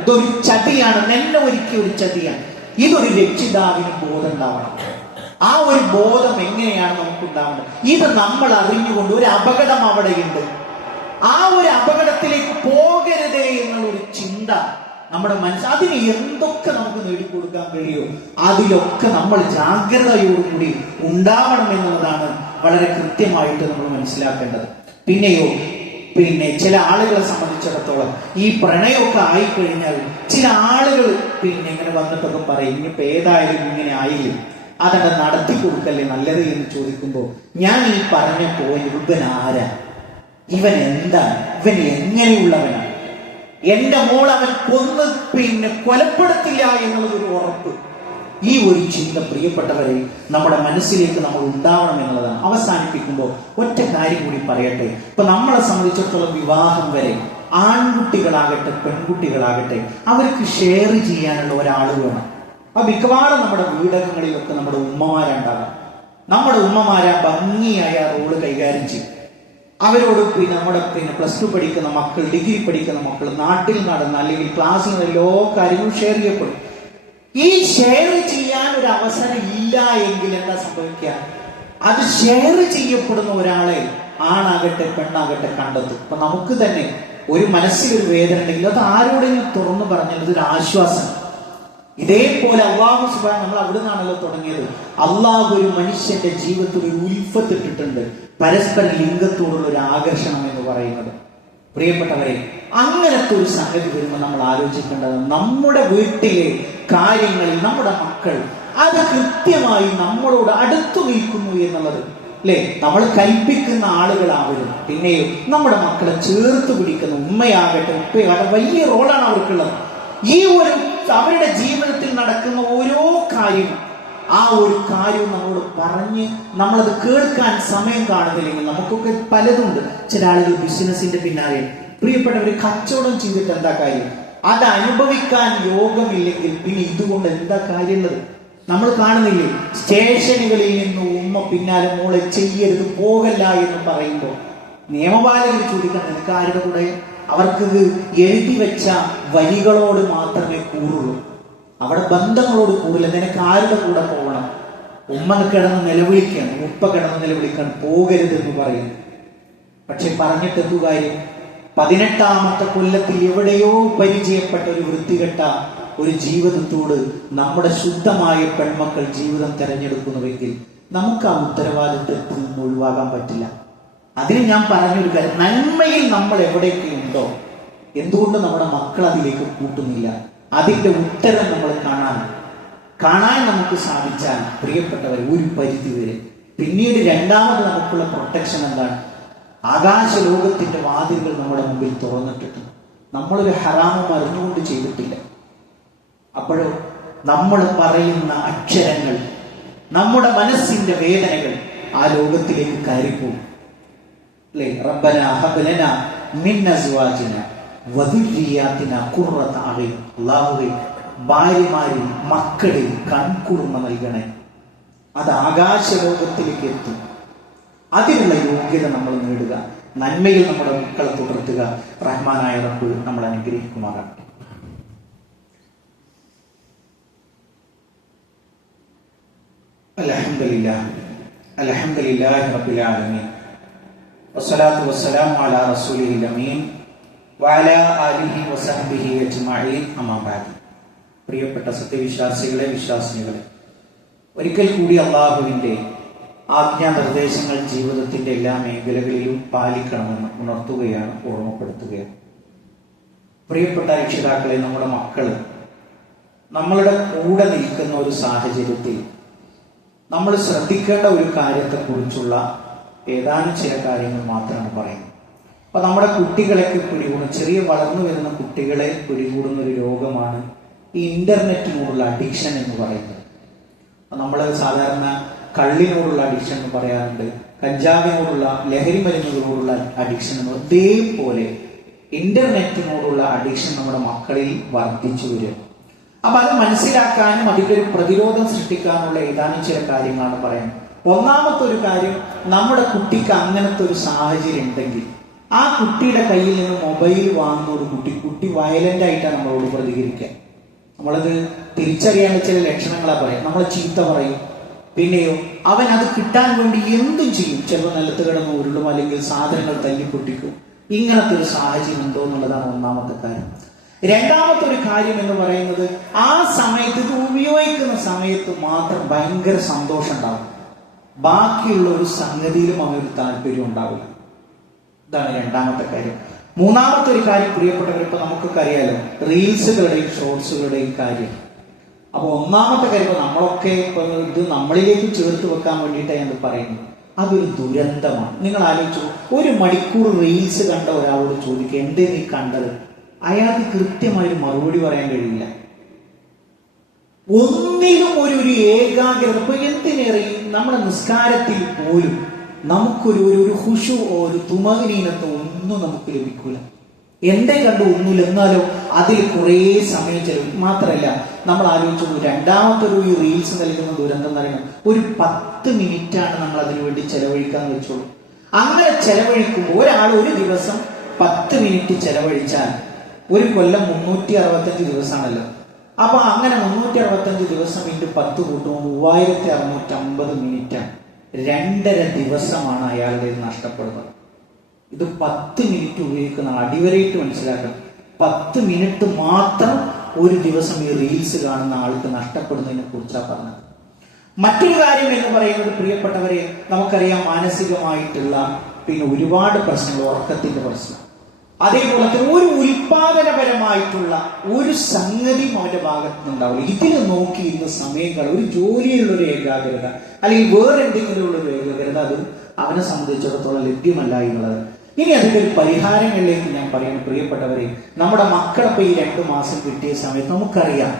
ഇതൊരു ചതിയാണ്, നിന്നെ ഒരുക്കിയ ഒരു ചതിയാണ്. ഇതൊരു രക്ഷിതാവിന് ബോധം ഉണ്ടാവണം. ആ ഒരു ബോധം എങ്ങനെയാണ് നമുക്കുണ്ടാവുന്നത്? ഇത് നമ്മൾ അറിഞ്ഞുകൊണ്ട് ഒരു അപകടം അവിടെയുണ്ട്, ആ ഒരു അപകടത്തിലേക്ക് പോകരുതേ എന്നുള്ളൊരു ചിന്ത നമ്മുടെ മനസ്സ്, അതിന് എന്തൊക്കെ നമുക്ക് നേടിക്കൊടുക്കാൻ കഴിയുമോ അതിലൊക്കെ നമ്മൾ ജാഗ്രതയോടുകൂടി ഉണ്ടാവണം എന്നുള്ളതാണ് വളരെ കൃത്യമായിട്ട് നമ്മൾ മനസ്സിലാക്കേണ്ടത്. പിന്നെയോ ചില ആളുകളെ സംബന്ധിച്ചിടത്തോളം ഈ പ്രണയമൊക്കെ ആയിക്കഴിഞ്ഞാൽ ചില ആളുകൾ ഇങ്ങനെ വന്നിട്ടൊക്കെ പറയും, ഇനിയിപ്പോ ഏതായാലും ഇങ്ങനെ ആയില്ലേ, അതവിടെ നടത്തി കൊടുക്കല്ലേ നല്ലത് എന്ന് ചോദിക്കുമ്പോൾ ഞാൻ ഈ പറഞ്ഞപ്പോ ഇവൻ ആരാ, ഇവൻ എന്താണ്, ഇവൻ എങ്ങനെയുള്ളവനാണ്, എന്റെ മോൾ അവൻ കൊന്ന് കൊലപ്പെടുത്തില്ല എന്നുള്ളതൊരു ഉറപ്പ്. ഈ ഒരു ചിന്ത, പ്രിയപ്പെട്ടവരെ, നമ്മുടെ മനസ്സിലേക്ക് നമ്മൾ ഉണ്ടാവണം എന്നുള്ളതാണ്. അവസാനിപ്പിക്കുമ്പോൾ ഒറ്റ കാര്യം കൂടി പറയട്ടെ. ഇപ്പൊ നമ്മളെ സംബന്ധിച്ചിടത്തോളം വിവാഹം വരെ ആൺകുട്ടികളാകട്ടെ പെൺകുട്ടികളാകട്ടെ അവർക്ക് ഷെയർ ചെയ്യാനുള്ള ഒരാൾ വേണം. അപ്പൊ മിക്കവാറും നമ്മുടെ വീടകങ്ങളിലൊക്കെ നമ്മുടെ ഉമ്മമാരുണ്ടാകാം. നമ്മുടെ ഉമ്മമാരെ ഭംഗിയായ റോള് കൈകാര്യം ചെയ്യും. അവരോട് നമ്മുടെ +2 പഠിക്കുന്ന മക്കൾ, ഡിഗ്രി പഠിക്കുന്ന മക്കൾ നാട്ടിൽ നടന്ന അല്ലെങ്കിൽ ക്ലാസ്സിൽ എല്ലാ കാര്യങ്ങളും ഷെയർ ചെയ്യപ്പെടും. ഈ ഷെയർ ചെയ്യാൻ ഒരു അവസരം ഇല്ല എങ്കിൽ എന്താ സംഭവിക്കുക? അത് ഷെയർ ചെയ്യപ്പെടുന്ന ഒരാളെ ആണാകട്ടെ പെണ്ണാകട്ടെ കണ്ടെത്തും. അപ്പൊ നമുക്ക് തന്നെ ഒരു മനസ്സിലൊരു വേദന ഉണ്ടെങ്കിൽ അത് ആരോടെങ്കിലും തുറന്നു പറഞ്ഞാൽ അതൊരു ആശ്വാസം. ഇതേപോലെ അള്ളാഹു സുബ്ഹാനഹു നമ്മൾ അവിടെ നിന്നാണല്ലോ തുടങ്ങിയത്. അള്ളാഹു ഒരു മനുഷ്യന്റെ ജീവിതത്തിൽ ഒരു ഉൽഫത്ത് ഇട്ടിട്ടുണ്ട്, പരസ്പര ലിംഗത്തോടുള്ള ഒരു ആകർഷണം എന്ന് പറയുന്നത്. പ്രിയപ്പെട്ടവരെ, അങ്ങനത്തെ ഒരു സംഗതി വരുമ്പോൾ നമ്മൾ ആലോചിക്കേണ്ടത് നമ്മുടെ വീട്ടിലെ കാര്യങ്ങളിൽ നമ്മുടെ മക്കൾ അത് കൃത്യമായി നമ്മളോട് അടുത്തു നിൽക്കുന്നു എന്നുള്ളത് അല്ലെ. നമ്മൾ കൽപ്പിക്കുന്ന ആളുകളാവരും. പിന്നെയും നമ്മുടെ മക്കളെ ചേർത്ത് പിടിക്കുന്ന ഉമ്മയാകട്ടെ ഉപ്പയാകട്ടെ വലിയ റോളാണ് അവർക്കുള്ളത്. ഈ ഒരു അവരുടെ ജീവിതത്തിൽ നടക്കുന്ന ഓരോ കാര്യവും ആ ഒരു കാര്യവും നമ്മളോട് പറഞ്ഞ് നമ്മളത് കേൾക്കാൻ സമയം കാണുന്നില്ലെങ്കിൽ നമുക്കൊക്കെ പലതുണ്ട്. ചില ആളുകൾ ബിസിനസിന്റെ പിന്നാലെ, പ്രിയപ്പെട്ടവർ കച്ചവടം ചെയ്തിട്ട് എന്താ കാര്യം? അത് അനുഭവിക്കാൻ യോഗമില്ലെങ്കിൽ പിന്നെ ഇതുകൊണ്ട് എന്താ കാര്യമുള്ളത്? നമ്മൾ കാണുന്നില്ലേ സ്റ്റേഷനുകളിൽ നിന്ന് ഉമ്മ പിന്നാലെ മോളെ ചെയ്യരുത് പോകല്ല എന്ന് പറയുമ്പോൾ നിയമപാലകർ ചോദിക്കാൻ നിനക്ക് ആരുടെ കൂടെ? അവർക്ക് എഴുതി വെച്ച വരികളോട് മാത്രമേ കൂടുള്ളൂ, അവിടെ ബന്ധങ്ങളോട് കൂടില്ല. നിനക്ക് ആരുടെ കൂടെ പോകണം? ഉമ്മ കിടന്ന് നിലവിളിക്കാൻ, ഉപ്പ കിടന്ന് നിലവിളിക്കാൻ പോകരുതെന്ന് പറയും. പക്ഷെ പറഞ്ഞിട്ട് എന്തു കാര്യം? 18ാമത്തെ കൊല്ലത്തിൽ എവിടെയോ പരിചയപ്പെട്ട ഒരു വൃത്തികെട്ട ഒരു ജീവിതത്തോട് നമ്മുടെ ശുദ്ധമായ പെൺമക്കൾ ജീവിതം തെരഞ്ഞെടുക്കുന്നുവെങ്കിൽ നമുക്ക് ആ ഉത്തരവാദിത്വത്തിൽ നിന്ന് ഒഴിവാകാൻ പറ്റില്ല. അതിന് ഞാൻ പറഞ്ഞൊരു കാര്യം, നന്മയിൽ നമ്മൾ എവിടെയൊക്കെ ഉണ്ടോ എന്തുകൊണ്ട് നമ്മുടെ മക്കൾ അതിലേക്ക് കൂട്ടുന്നില്ല? അതിന്റെ ഉത്തരം നമ്മൾ കാണാൻ നമുക്ക് സാധിച്ചാൽ പ്രിയപ്പെട്ടവർ ഒരു പരിധി വരെ. പിന്നീട് രണ്ടാമത് നമുക്കുള്ള പ്രൊട്ടക്ഷൻ എന്താണ്? ആകാശ ലോകത്തിന്റെ വാതിലുകൾ നമ്മുടെ മുമ്പിൽ തുറന്നിട്ടിട്ടുണ്ട്. നമ്മളൊരു ഹറാമും അറിഞ്ഞുകൊണ്ട് ചെയ്തിട്ടില്ല. അപ്പോഴോ നമ്മൾ പറയുന്ന അക്ഷരങ്ങൾ, നമ്മുടെ മനസ്സിന്റെ വേദനകൾ ആ ലോകത്തിലേക്ക് കയറിപ്പോകും. അല്ലേ? റബ്ബനാ ഹബ് ലനാ മിൻ അസ്വാജിനാ വദുർരിയാതിനാ ഖുർറത അഅ്യുൻ. അല്ലാഹുവേ, ഭാര്യമാരിൽ മക്കളിൽ കൺകുളിർമ നൽകണേ. അത് ആകാശ ലോകത്തിലേക്ക് എത്തും. അതിനുള്ള യോഗ്യത നമ്മൾ നേടുക, നന്മയിൽ നമ്മുടെ മക്കളെ തുടർത്തുക. റഹ്മാനായ റബ്ബ് നമ്മൾ അനുഗ്രഹിക്കുമാറാകട്ടെ. അൽഹംദുലില്ലാഹി റബ്ബിൽ ആലമീൻ വസ്സലാത്തു വസ്സലാമു അലാ റസൂലിഹിൽ അമീൻ വഅലാ ആലിഹി വസഹ്ബിഹി അജ്മഈൻ. അമ്മാ ബഅദ്. പ്രിയപ്പെട്ട സത്യവിശ്വാസികളെ, വിശ്വാസിനികളെ, ഒരിക്കൽ കൂടി അള്ളാഹുവിന്റെ ആജ്ഞാനിർദ്ദേശങ്ങൾ ജീവിതത്തിന്റെ എല്ലാ മേഖലകളിലും പാലിക്കണമെന്ന് ഉണർത്തുകയാണ്, ഓർമ്മപ്പെടുത്തുകയാണ്. പ്രിയപ്പെട്ട രക്ഷിതാക്കളെ, നമ്മുടെ മക്കള് നമ്മളുടെ കൂടെ നിൽക്കുന്ന ഒരു സാഹചര്യത്തിൽ നമ്മൾ ശ്രദ്ധിക്കേണ്ട ഒരു കാര്യത്തെക്കുറിച്ചുള്ള ഏതാനും ചില കാര്യങ്ങൾ മാത്രമാണ് പറയുന്നത്. അപ്പൊ നമ്മുടെ കുട്ടികളെയൊക്കെ പിടികൂടുന്ന, ചെറിയ വളർന്നു വരുന്ന കുട്ടികളെ പിടികൂടുന്ന ഒരു രോഗമാണ് ഈ ഇന്റർനെറ്റിനോടുള്ള അഡിക്ഷൻ എന്ന് പറയുന്നത്. നമ്മൾ സാധാരണ കള്ളിനോടുള്ള അഡിക്ഷൻ എന്ന് പറയാറുണ്ട്, കഞ്ചാവിനോടുള്ള, ലഹരി മരുന്നുകളോടുള്ള അഡിക്ഷൻ എന്ന്. അതേപോലെ ഇന്റർനെറ്റിനോടുള്ള അഡിക്ഷൻ നമ്മുടെ മക്കളിൽ വർദ്ധിച്ചു വരും. അപ്പൊ അത് മനസ്സിലാക്കാനും അതിന്റെ ഒരു പ്രതിരോധം സൃഷ്ടിക്കാനുള്ള ഏതാനും ചില കാര്യങ്ങളാണ് പറയുന്നത്. ഒന്നാമത്തെ ഒരു കാര്യം, നമ്മുടെ കുട്ടിക്ക് അങ്ങനത്തെ ഒരു സാഹചര്യം ഉണ്ടെങ്കിൽ ആ കുട്ടിയുടെ കയ്യിൽ നിന്ന് മൊബൈൽ വാങ്ങുന്ന ഒരു കുട്ടി വയലന്റ് ആയിട്ടാണ് നമ്മളോട് പ്രതികരിക്കുക. നമ്മളത് തിരിച്ചറിയാനുള്ള ചില ലക്ഷണങ്ങളാ പറയും. നമ്മളെ ചീത്ത പറയും. പിന്നെയോ അവൻ അത് കിട്ടാൻ വേണ്ടി എന്തും ചെയ്യും. ചിലപ്പോൾ നിലത്ത് കിടന്ന് ഉരുളും, അല്ലെങ്കിൽ സാധനങ്ങൾ തല്ലിപ്പൊട്ടിക്കും. ഇങ്ങനത്തെ ഒരു സാഹചര്യം ഉണ്ടോ എന്നുള്ളതാണ് ഒന്നാമത്തെ കാര്യം. രണ്ടാമത്തെ ഒരു കാര്യം എന്ന് പറയുന്നത്, ആ സമയത്ത് ഇത് ഉപയോഗിക്കുന്ന സമയത്ത് മാത്രം ഭയങ്കര സന്തോഷം ഉണ്ടാവും, ബാക്കിയുള്ള ഒരു സംഗതിയിലും അവനൊരു താല്പര്യം ഉണ്ടാവില്ല. ഇതാണ് രണ്ടാമത്തെ കാര്യം. മൂന്നാമത്തെ ഒരു കാര്യം, പ്രിയപ്പെട്ടവർ, ഇപ്പൊ നമുക്കൊക്കെ അറിയാലോ റീൽസുകളുടെയും ഷോർട്സുകളുടെയും കാര്യം. അപ്പൊ ഒന്നാമത്തെ കാര്യം, നമ്മളൊക്കെ ഇപ്പൊ ഇത് നമ്മളിലേക്ക് ചേർത്ത് വെക്കാൻ വേണ്ടിയിട്ടാണ് ഞാൻ പറയുന്നത്. അതൊരു ദുരന്തമാണ്. നിങ്ങൾ ആലോചിച്ചു, 1 മണിക്കൂർ റീൽസ് കണ്ട ഒരാളോട് ചോദിക്കുക എന്തേ നീ കണ്ടത്, അയാൾക്ക് കൃത്യമായൊരു മറുപടി പറയാൻ കഴിയില്ല. ഒന്നിലും ഒരു ഏകാഗ്രത. ഇപ്പൊ എന്തിനേറെ നമ്മുടെ നിസ്കാരത്തിൽ പോലും നമുക്കൊരു ഹുഷു, ഒരു തുമഗ്നീനത്വം ഒന്നും നമുക്ക് ലഭിക്കൂല. എന്റെ കണ്ടു ഒന്നുമില്ല, എന്നാലോ അതിൽ കുറേ സമയം ചെലവ്. മാത്രമല്ല, നമ്മൾ ആലോചിച്ചു, രണ്ടാമത്തെ ഈ റീൽസ് നൽകുന്ന ദുരന്തം എന്ന് പറയുന്നത്, ഒരു 10 മിനിറ്റാണ് നമ്മൾ അതിനു വേണ്ടി ചെലവഴിക്കാൻ വെച്ചോളൂ. അങ്ങനെ ചെലവഴിക്കുമ്പോൾ ഒരാൾ ഒരു ദിവസം 10 മിനിറ്റ് ചെലവഴിച്ചാൽ ഒരു കൊല്ലം 365 ദിവസമാണല്ലോ. അപ്പൊ അങ്ങനെ 365 ദിവസം ഇൻറ്റു 10 കൂട്ടുമ്പോൾ 3650 മിനിറ്റ്, 2.5 ദിവസമാണ് അയാളുടെ നഷ്ടപ്പെടുന്നത്. ഇത് 10 മിനിറ്റ് ഉപയോഗിക്കുന്ന അടിവരയിട്ട് മനസ്സിലാക്കണം. 10 മിനിറ്റ് മാത്രം ഒരു ദിവസം ഈ റീൽസ് കാണുന്ന ആൾക്ക് നഷ്ടപ്പെടുന്നതിനെ കുറിച്ചാണ് പറഞ്ഞത്. മറ്റൊരു കാര്യം എന്ന് പറയുന്നത്, പ്രിയപ്പെട്ടവരെ, നമുക്കറിയാം മാനസികമായിട്ടുള്ള ഒരുപാട് പ്രശ്നങ്ങൾ, ഉറക്കത്തിന്റെ പ്രശ്നം, അതേപോലെ തന്നെ ഒരു ഉൽപാദനപരമായിട്ടുള്ള ഒരു സംഗതിയും അവന്റെ ഭാഗത്ത് നിന്നുണ്ടാവില്ല. ഇതിന് നോക്കിയിരുന്ന സമയങ്ങൾ, ഒരു ജോലിയിലുള്ള ഒരു ഏകാഗ്രത അല്ലെങ്കിൽ വേറെ എന്തെങ്കിലുമുള്ള ഒരു ഏകാഗ്രത, അത് അവനെ സംബന്ധിച്ചിടത്തോളം ലഭ്യമല്ല എന്നുള്ളത്. ഇനി അതിന്റെ ഒരു പരിഹാരങ്ങളിലേക്ക് ഞാൻ പറയുന്നു, പ്രിയപ്പെട്ടവരെ, നമ്മുടെ മക്കളിപ്പോ ഈ 2 മാസം കിട്ടിയ സമയത്ത് നമുക്കറിയാം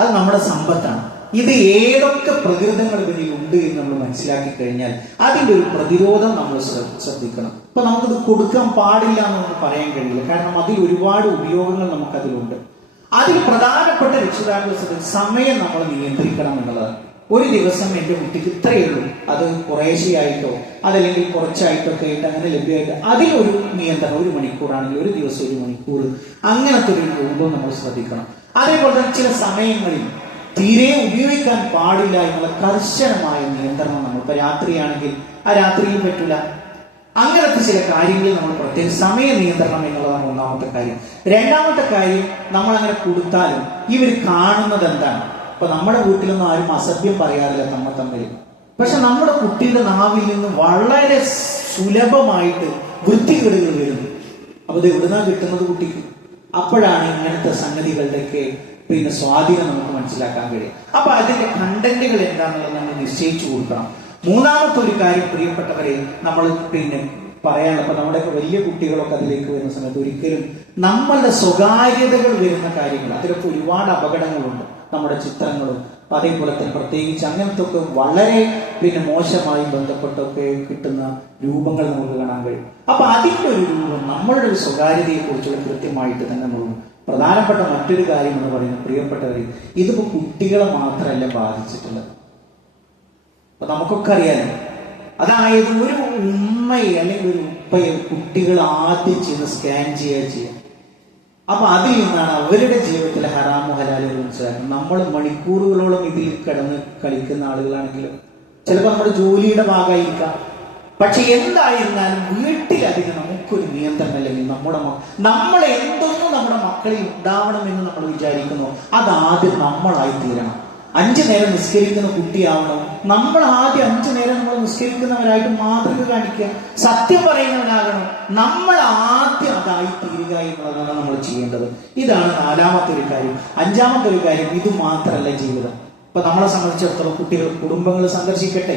അത് നമ്മുടെ സമ്പത്താണ്. ഇത് ഏതൊക്കെ പ്രകൃതങ്ങൾ ഇതിൽ ഉണ്ട് എന്ന് നമ്മൾ മനസ്സിലാക്കി കഴിഞ്ഞാൽ അതിന്റെ ഒരു പ്രതിരോധം നമ്മൾ ശ്രദ്ധിക്കണം. ഇപ്പൊ നമുക്കിത് കൊടുക്കാൻ പാടില്ല എന്ന് നമുക്ക് പറയാൻ കഴിയില്ല, കാരണം അതിൽ ഒരുപാട് ഉപയോഗങ്ങൾ നമുക്കതിലുണ്ട്. അതിൽ പ്രധാനപ്പെട്ട രക്ഷിതാക്കൾ സമയം നമ്മൾ നിയന്ത്രിക്കണം എന്നുള്ളതാണ്. ഒരു ദിവസം എൻ്റെ കുട്ടിക്ക് ഇത്രയേ ഉള്ളൂ, അത് കുറേശ്ശെയായിട്ടോ അതല്ലെങ്കിൽ കുറച്ചായിട്ടോ ഒക്കെ ആയിട്ട് അങ്ങനെ ലഭ്യമായിട്ട് അതിലൊരു നിയന്ത്രണം, 1 മണിക്കൂറാണെങ്കിൽ ഒരു ദിവസം 1 മണിക്കൂർ, അങ്ങനത്തെ ഒരു രൂപം നമ്മൾ ശ്രദ്ധിക്കണം. അതേപോലെ തന്നെ ചില സമയങ്ങളിൽ തീരെ ഉപയോഗിക്കാൻ പാടില്ല എന്നുള്ള കർശനമായ നിയന്ത്രണം നമ്മൾ, ഇപ്പൊ രാത്രിയാണെങ്കിൽ ആ രാത്രിയിൽ പറ്റൂല, അങ്ങനത്തെ ചില കാര്യങ്ങളിൽ നമ്മൾ പ്രത്യേക സമയ നിയന്ത്രണം എന്നുള്ളതാണ് ഒന്നാമത്തെ കാര്യം. രണ്ടാമത്തെ കാര്യം, നമ്മൾ അങ്ങനെ കൊടുത്താലും ഇവർ കാണുന്നത് എന്താണ്? ഇപ്പൊ നമ്മുടെ വീട്ടിലൊന്നും ആരും അസഭ്യം പറയാറില്ല തമ്മിൽ, പക്ഷെ നമ്മുടെ കുട്ടിയുടെ നാവിൽ നിന്ന് വളരെ സുലഭമായിട്ട് വൃത്തികേടുകൾ വരുന്നു. അപ്പൊ ഇത് എവിടുന്നാ കിട്ടുന്നത് കുട്ടിക്ക്? അപ്പോഴാണ് ഇങ്ങനത്തെ സംഗതികളുടെയൊക്കെ സ്വാധീനം നമുക്ക് മനസ്സിലാക്കാൻ കഴിയും. അപ്പൊ അതിന്റെ കണ്ടന്റുകൾ എന്താണെന്നുള്ളത് നമ്മൾ നിശ്ചയിച്ചു കൊടുക്കണം. മൂന്നാമത്തെ ഒരു കാര്യം, പ്രിയപ്പെട്ടവരെ, നമ്മൾ പറയാനുള്ള, നമ്മുടെയൊക്കെ വലിയ കുട്ടികളൊക്കെ അതിലേക്ക് വരുന്ന സമയത്ത് ഒരിക്കലും നമ്മളുടെ സ്വകാര്യതകൾ വരുന്ന കാര്യങ്ങൾ, അതിലൊക്കെ ഒരുപാട് അപകടങ്ങളുണ്ട്. നമ്മുടെ ചിത്രങ്ങളും അതേപോലെ തന്നെ പ്രത്യേകിച്ച് അങ്ങനത്തെ ഒക്കെ വളരെ മോശമായി ബന്ധപ്പെട്ടൊക്കെ കിട്ടുന്ന രൂപങ്ങൾ നമുക്ക് കാണാൻ കഴിയും. അപ്പൊ അതിന്റെ ഒരു രൂപം, നമ്മളുടെ ഒരു സ്വകാര്യതയെ കുറിച്ചുള്ള കൃത്യമായിട്ട് തന്നെ നമ്മൾ. പ്രധാനപ്പെട്ട മറ്റൊരു കാര്യം എന്ന് പറയുന്നത്, പ്രിയപ്പെട്ടവർ, ഇതിപ്പോ കുട്ടികളെ മാത്രമല്ല ബാധിച്ചിട്ടുള്ളത്. അപ്പൊ നമുക്കൊക്കെ അറിയാലോ, അതായത് ഒരു ഉമ്മയെ അല്ലെങ്കിൽ ഒരു ഉപ്പയെ കുട്ടികൾ ആദ്യം ചെയ്ത് സ്കാൻ ചെയ്യുക. അപ്പൊ അതിൽ നിന്നാണ് അവരുടെ ജീവിതത്തിലെ ഹറാമു ഹലാലുകൾ മനസ്സിലാക്കുന്നത്. നമ്മൾ മണിക്കൂറുകളോളം ഇതിൽ കിടന്ന് കളിക്കുന്ന ആളുകളാണെങ്കിലും ചിലപ്പോൾ നമ്മുടെ ജോലിയുടെ ഭാഗമായിരിക്കാം. പക്ഷെ എന്തായിരുന്നാലും വീട്ടിലധികം നമുക്കൊരു നിയന്ത്രണം, അല്ലെങ്കിൽ നമ്മൾ എന്തൊന്നും നമ്മുടെ മക്കളിൽ ഉണ്ടാവണമെന്ന് നമ്മൾ വിചാരിക്കുന്നു, അതാദ്യം നമ്മളായി തീരണം. 5 നേരം നിസ്കരിക്കുന്ന കുട്ടിയാവണം. നമ്മൾ ആദ്യം 5 നേരം നമ്മൾ നിസ്കരിക്കുന്നവരായിട്ട് മാതൃക കാണിക്കുക, സത്യം പറയുന്നവരാകണം. നമ്മൾ ആദ്യം അതായി തീരുക എന്നുള്ളതാണ് നമ്മൾ ചെയ്യേണ്ടത്. ഇതാണ് 4ാമത്തെ ഒരു കാര്യം. 5ാമത്തെ ഒരു കാര്യം, ഇത് മാത്രമല്ല ജീവിതം. ഇപ്പൊ നമ്മളെ സംബന്ധിച്ചിടത്തോളം കുട്ടികൾ കുടുംബങ്ങൾ സന്ദർശിക്കട്ടെ,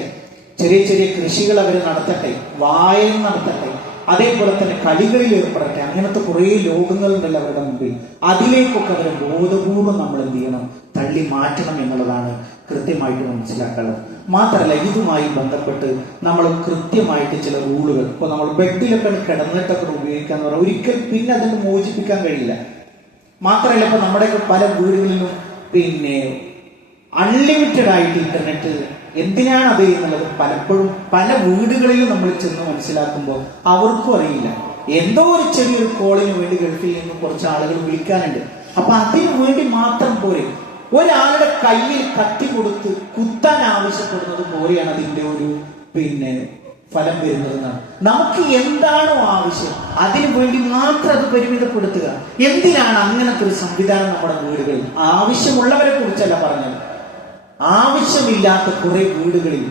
ചെറിയ ചെറിയ കൃഷികൾ അവർ നടത്തട്ടെ, വായന നടത്തട്ടെ, അതേപോലെ തന്നെ കളികളിൽ ഏർപ്പെടട്ടെ. അങ്ങനത്തെ കുറേ ലോകങ്ങളുണ്ടല്ലോ അവരുടെ മുമ്പിൽ. അതിലേക്കൊക്കെ അവരെ ബോധപൂർവം നമ്മൾ എന്ത് ചെയ്യണം, തള്ളി മാറ്റണം എന്നുള്ളതാണ് കൃത്യമായിട്ട് മനസ്സിലാക്കാനുള്ളത്. മാത്രമല്ല, ഇതുമായി ബന്ധപ്പെട്ട് നമ്മൾ കൃത്യമായിട്ട് ചില റൂളുകൾ, ഇപ്പൊ നമ്മൾ ബെഡിലൊക്കെ കിടന്നിട്ടൊക്കെ ഉപയോഗിക്കാന്ന് പറഞ്ഞാൽ ഒരിക്കലും പിന്നെ അതിന് മോചിപ്പിക്കാൻ കഴിയില്ല. മാത്രമല്ല, ഇപ്പൊ നമ്മുടെയൊക്കെ പല വീടുകളിലും അൺലിമിറ്റഡ് ആയിട്ട് ഇന്റർനെറ്റ്, എന്തിനാണ് അത് എന്നുള്ളത് പലപ്പോഴും പല വീടുകളിലും നമ്മൾ ചെന്ന് മനസ്സിലാക്കുമ്പോൾ അവർക്കും അറിയില്ല. എന്തോ ഒരു ചെറിയൊരു കോളിന് വേണ്ടി ഗൾഫിൽ നിന്ന് കുറച്ച് ആളുകൾ വിളിക്കാനുണ്ട്. അപ്പൊ അതിനു വേണ്ടി മാത്രം പോരെ, ഒരാളുടെ കയ്യിൽ കത്തി കൊടുത്ത് കുത്താൻ ആവശ്യപ്പെടുന്നത് പോലെയാണ് അതിന്റെ ഒരു ഫലം വരുന്നതെന്നാണ്. നമുക്ക് എന്താണോ ആവശ്യം അതിനു വേണ്ടി മാത്രം അത് പരിമിതപ്പെടുത്തുക. എന്തിനാണ് അങ്ങനത്തെ ഒരു സംവിധാനം നമ്മുടെ വീടുകളിൽ? ആവശ്യമുള്ളവരെ കുറിച്ചല്ല പറഞ്ഞത്, ആവശ്യമില്ലാത്ത കുറെ വീടുകളിൽ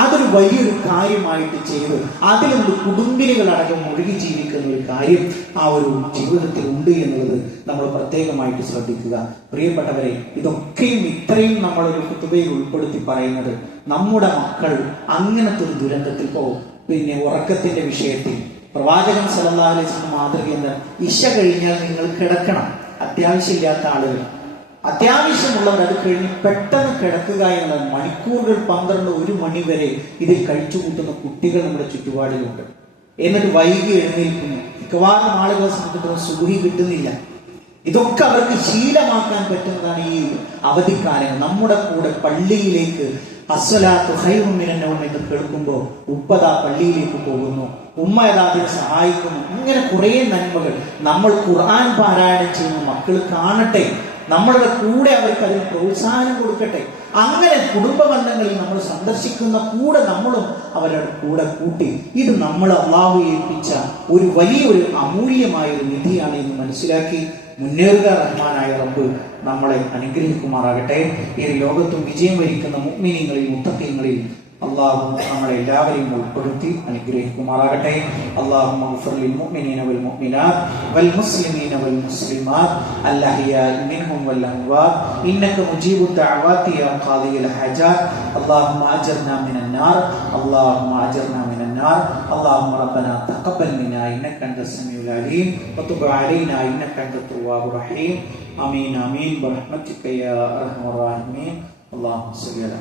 അതൊരു വലിയൊരു കാര്യമായിട്ട് ചെയ്ത് അതിലൊരു കുടുംബിനികളടക്കം മുഴുകി ജീവിക്കുന്ന ഒരു കാര്യം ആ ഒരു ജീവിതത്തിൽ ഉണ്ട് എന്നുള്ളത് നമ്മൾ പ്രത്യേകമായിട്ട് ശ്രദ്ധിക്കുക. പ്രിയപ്പെട്ടവരെ, ഇതൊക്കെയും ഇത്രയും നമ്മളൊരു ഖുതുബയിൽ ഉൾപ്പെടുത്തി പറയുന്നത്, നമ്മുടെ മക്കൾ അങ്ങനത്തെ ഒരു ദുരന്തത്തിൽ പോകും. ഉറക്കത്തിന്റെ വിഷയത്തിൽ പ്രവാചകൻ സല്ലല്ലാഹു അലൈഹി വസല്ലം മാതൃക എന്താ? ഇശ കഴിഞ്ഞാൽ നിങ്ങൾ കിടക്കണം. അത്യാവശ്യമില്ലാത്ത ആളുകൾ, അത്യാവശ്യമുള്ളവർ അത് കഴിഞ്ഞ് പെട്ടെന്ന് കിടക്കുക എന്നുള്ളത്. മണിക്കൂറുകൾ 12-1 മണി വരെ ഇതിൽ കഴിച്ചു കൂട്ടുന്ന കുട്ടികൾ നമ്മുടെ ചുറ്റുപാടിലുണ്ട്. എന്നിട്ട് വൈകി എഴുന്നേൽക്കുന്നു. മിക്കവാറും ആളുകളെ സംബന്ധിച്ചിടത്തോളം സുബഹി കിട്ടുന്നില്ല. ഇതൊക്കെ അവർക്ക് ശീലമാക്കാൻ പറ്റുന്നതാണ് ഈ അവധിക്കാലങ്ങൾ. നമ്മുടെ കൂടെ പള്ളിയിലേക്ക് അസ്സലാത്തു ഖൈറും മിനൻ നൗം എന്ന് കേൾക്കുമ്പോൾ ഉപ്പതാ പള്ളിയിലേക്ക് പോകുന്നു, ഉമ്മ യഥാതിനെ സഹായിക്കുന്നു. ഇങ്ങനെ കുറെ നന്മകൾ. നമ്മൾ ഖുർആൻ പാരായണം ചെയ്യുന്ന മക്കൾ കാണട്ടെ, നമ്മളുടെ കൂടെ അവർക്ക് അതിന് പ്രോത്സാഹനം കൊടുക്കട്ടെ. അങ്ങനെ കുടുംബ ബന്ധങ്ങളിൽ നമ്മൾ സന്ദർശിക്കുന്ന കൂടെ നമ്മളും അവരുടെ കൂടെ കൂട്ടി. ഇത് നമ്മൾ അള്ളാഹു ഏൽപ്പിച്ച ഒരു വലിയൊരു അമൂല്യമായ ഒരു നിധിയാണ് എന്ന് മനസ്സിലാക്കി മുന്നേറുക. റഹ്മാനായ റബ്ബ് നമ്മളെ അനുഗ്രഹിക്കുമാറാകട്ടെ. ഈ ലോകത്തും വിജയം വരിക്കുന്ന മുഅ്മിനീങ്ങളിൽ മുത്തഖീങ്ങളിൽ അള്ളാഹു നമ്മളെ എല്ലാവരെയും ഉൾപ്പെടുത്തി അനുഗ്രഹിക്കുമാറാകട്ടെ. അല്ലാഹുമ്മ ഗ്ഫിർ ലിൽ മുഅ്മിനീന വൽ മുഅ്മിനാത്ത് വൽ മുസ്ലിമീന വൽ മുസ്ലിമാത്ത് അൽ അഹ്യാഇ മിൻഹും വൽ അംവാത്ത് ഇന്നക മുജീബു ദഅവാതി യാ ഖാദിയൽ ഹജാത്ത്. അല്ലാഹുമ്മ അജ്ർനാ മിനൻ നാർ അല്ലാഹുമ്മ അജ്ർനാ മിനൻ നാർ. അല്ലാഹുമ്മ റബ്ബനാ തഖബ്ബൽ മിന്നാ ഇന്നക അൻതസ് സമീഉൽ അലീം വതുബ് അലൈനാ ഇന്നക അൻതത് തവ്വാബുർ റഹീം. ആമീൻ ആമീൻ ബിറഹ്മതിക യാ അർഹമർ റഹീമീൻ. അല്ലാഹുമ്മ സ്വല്ലി അലാ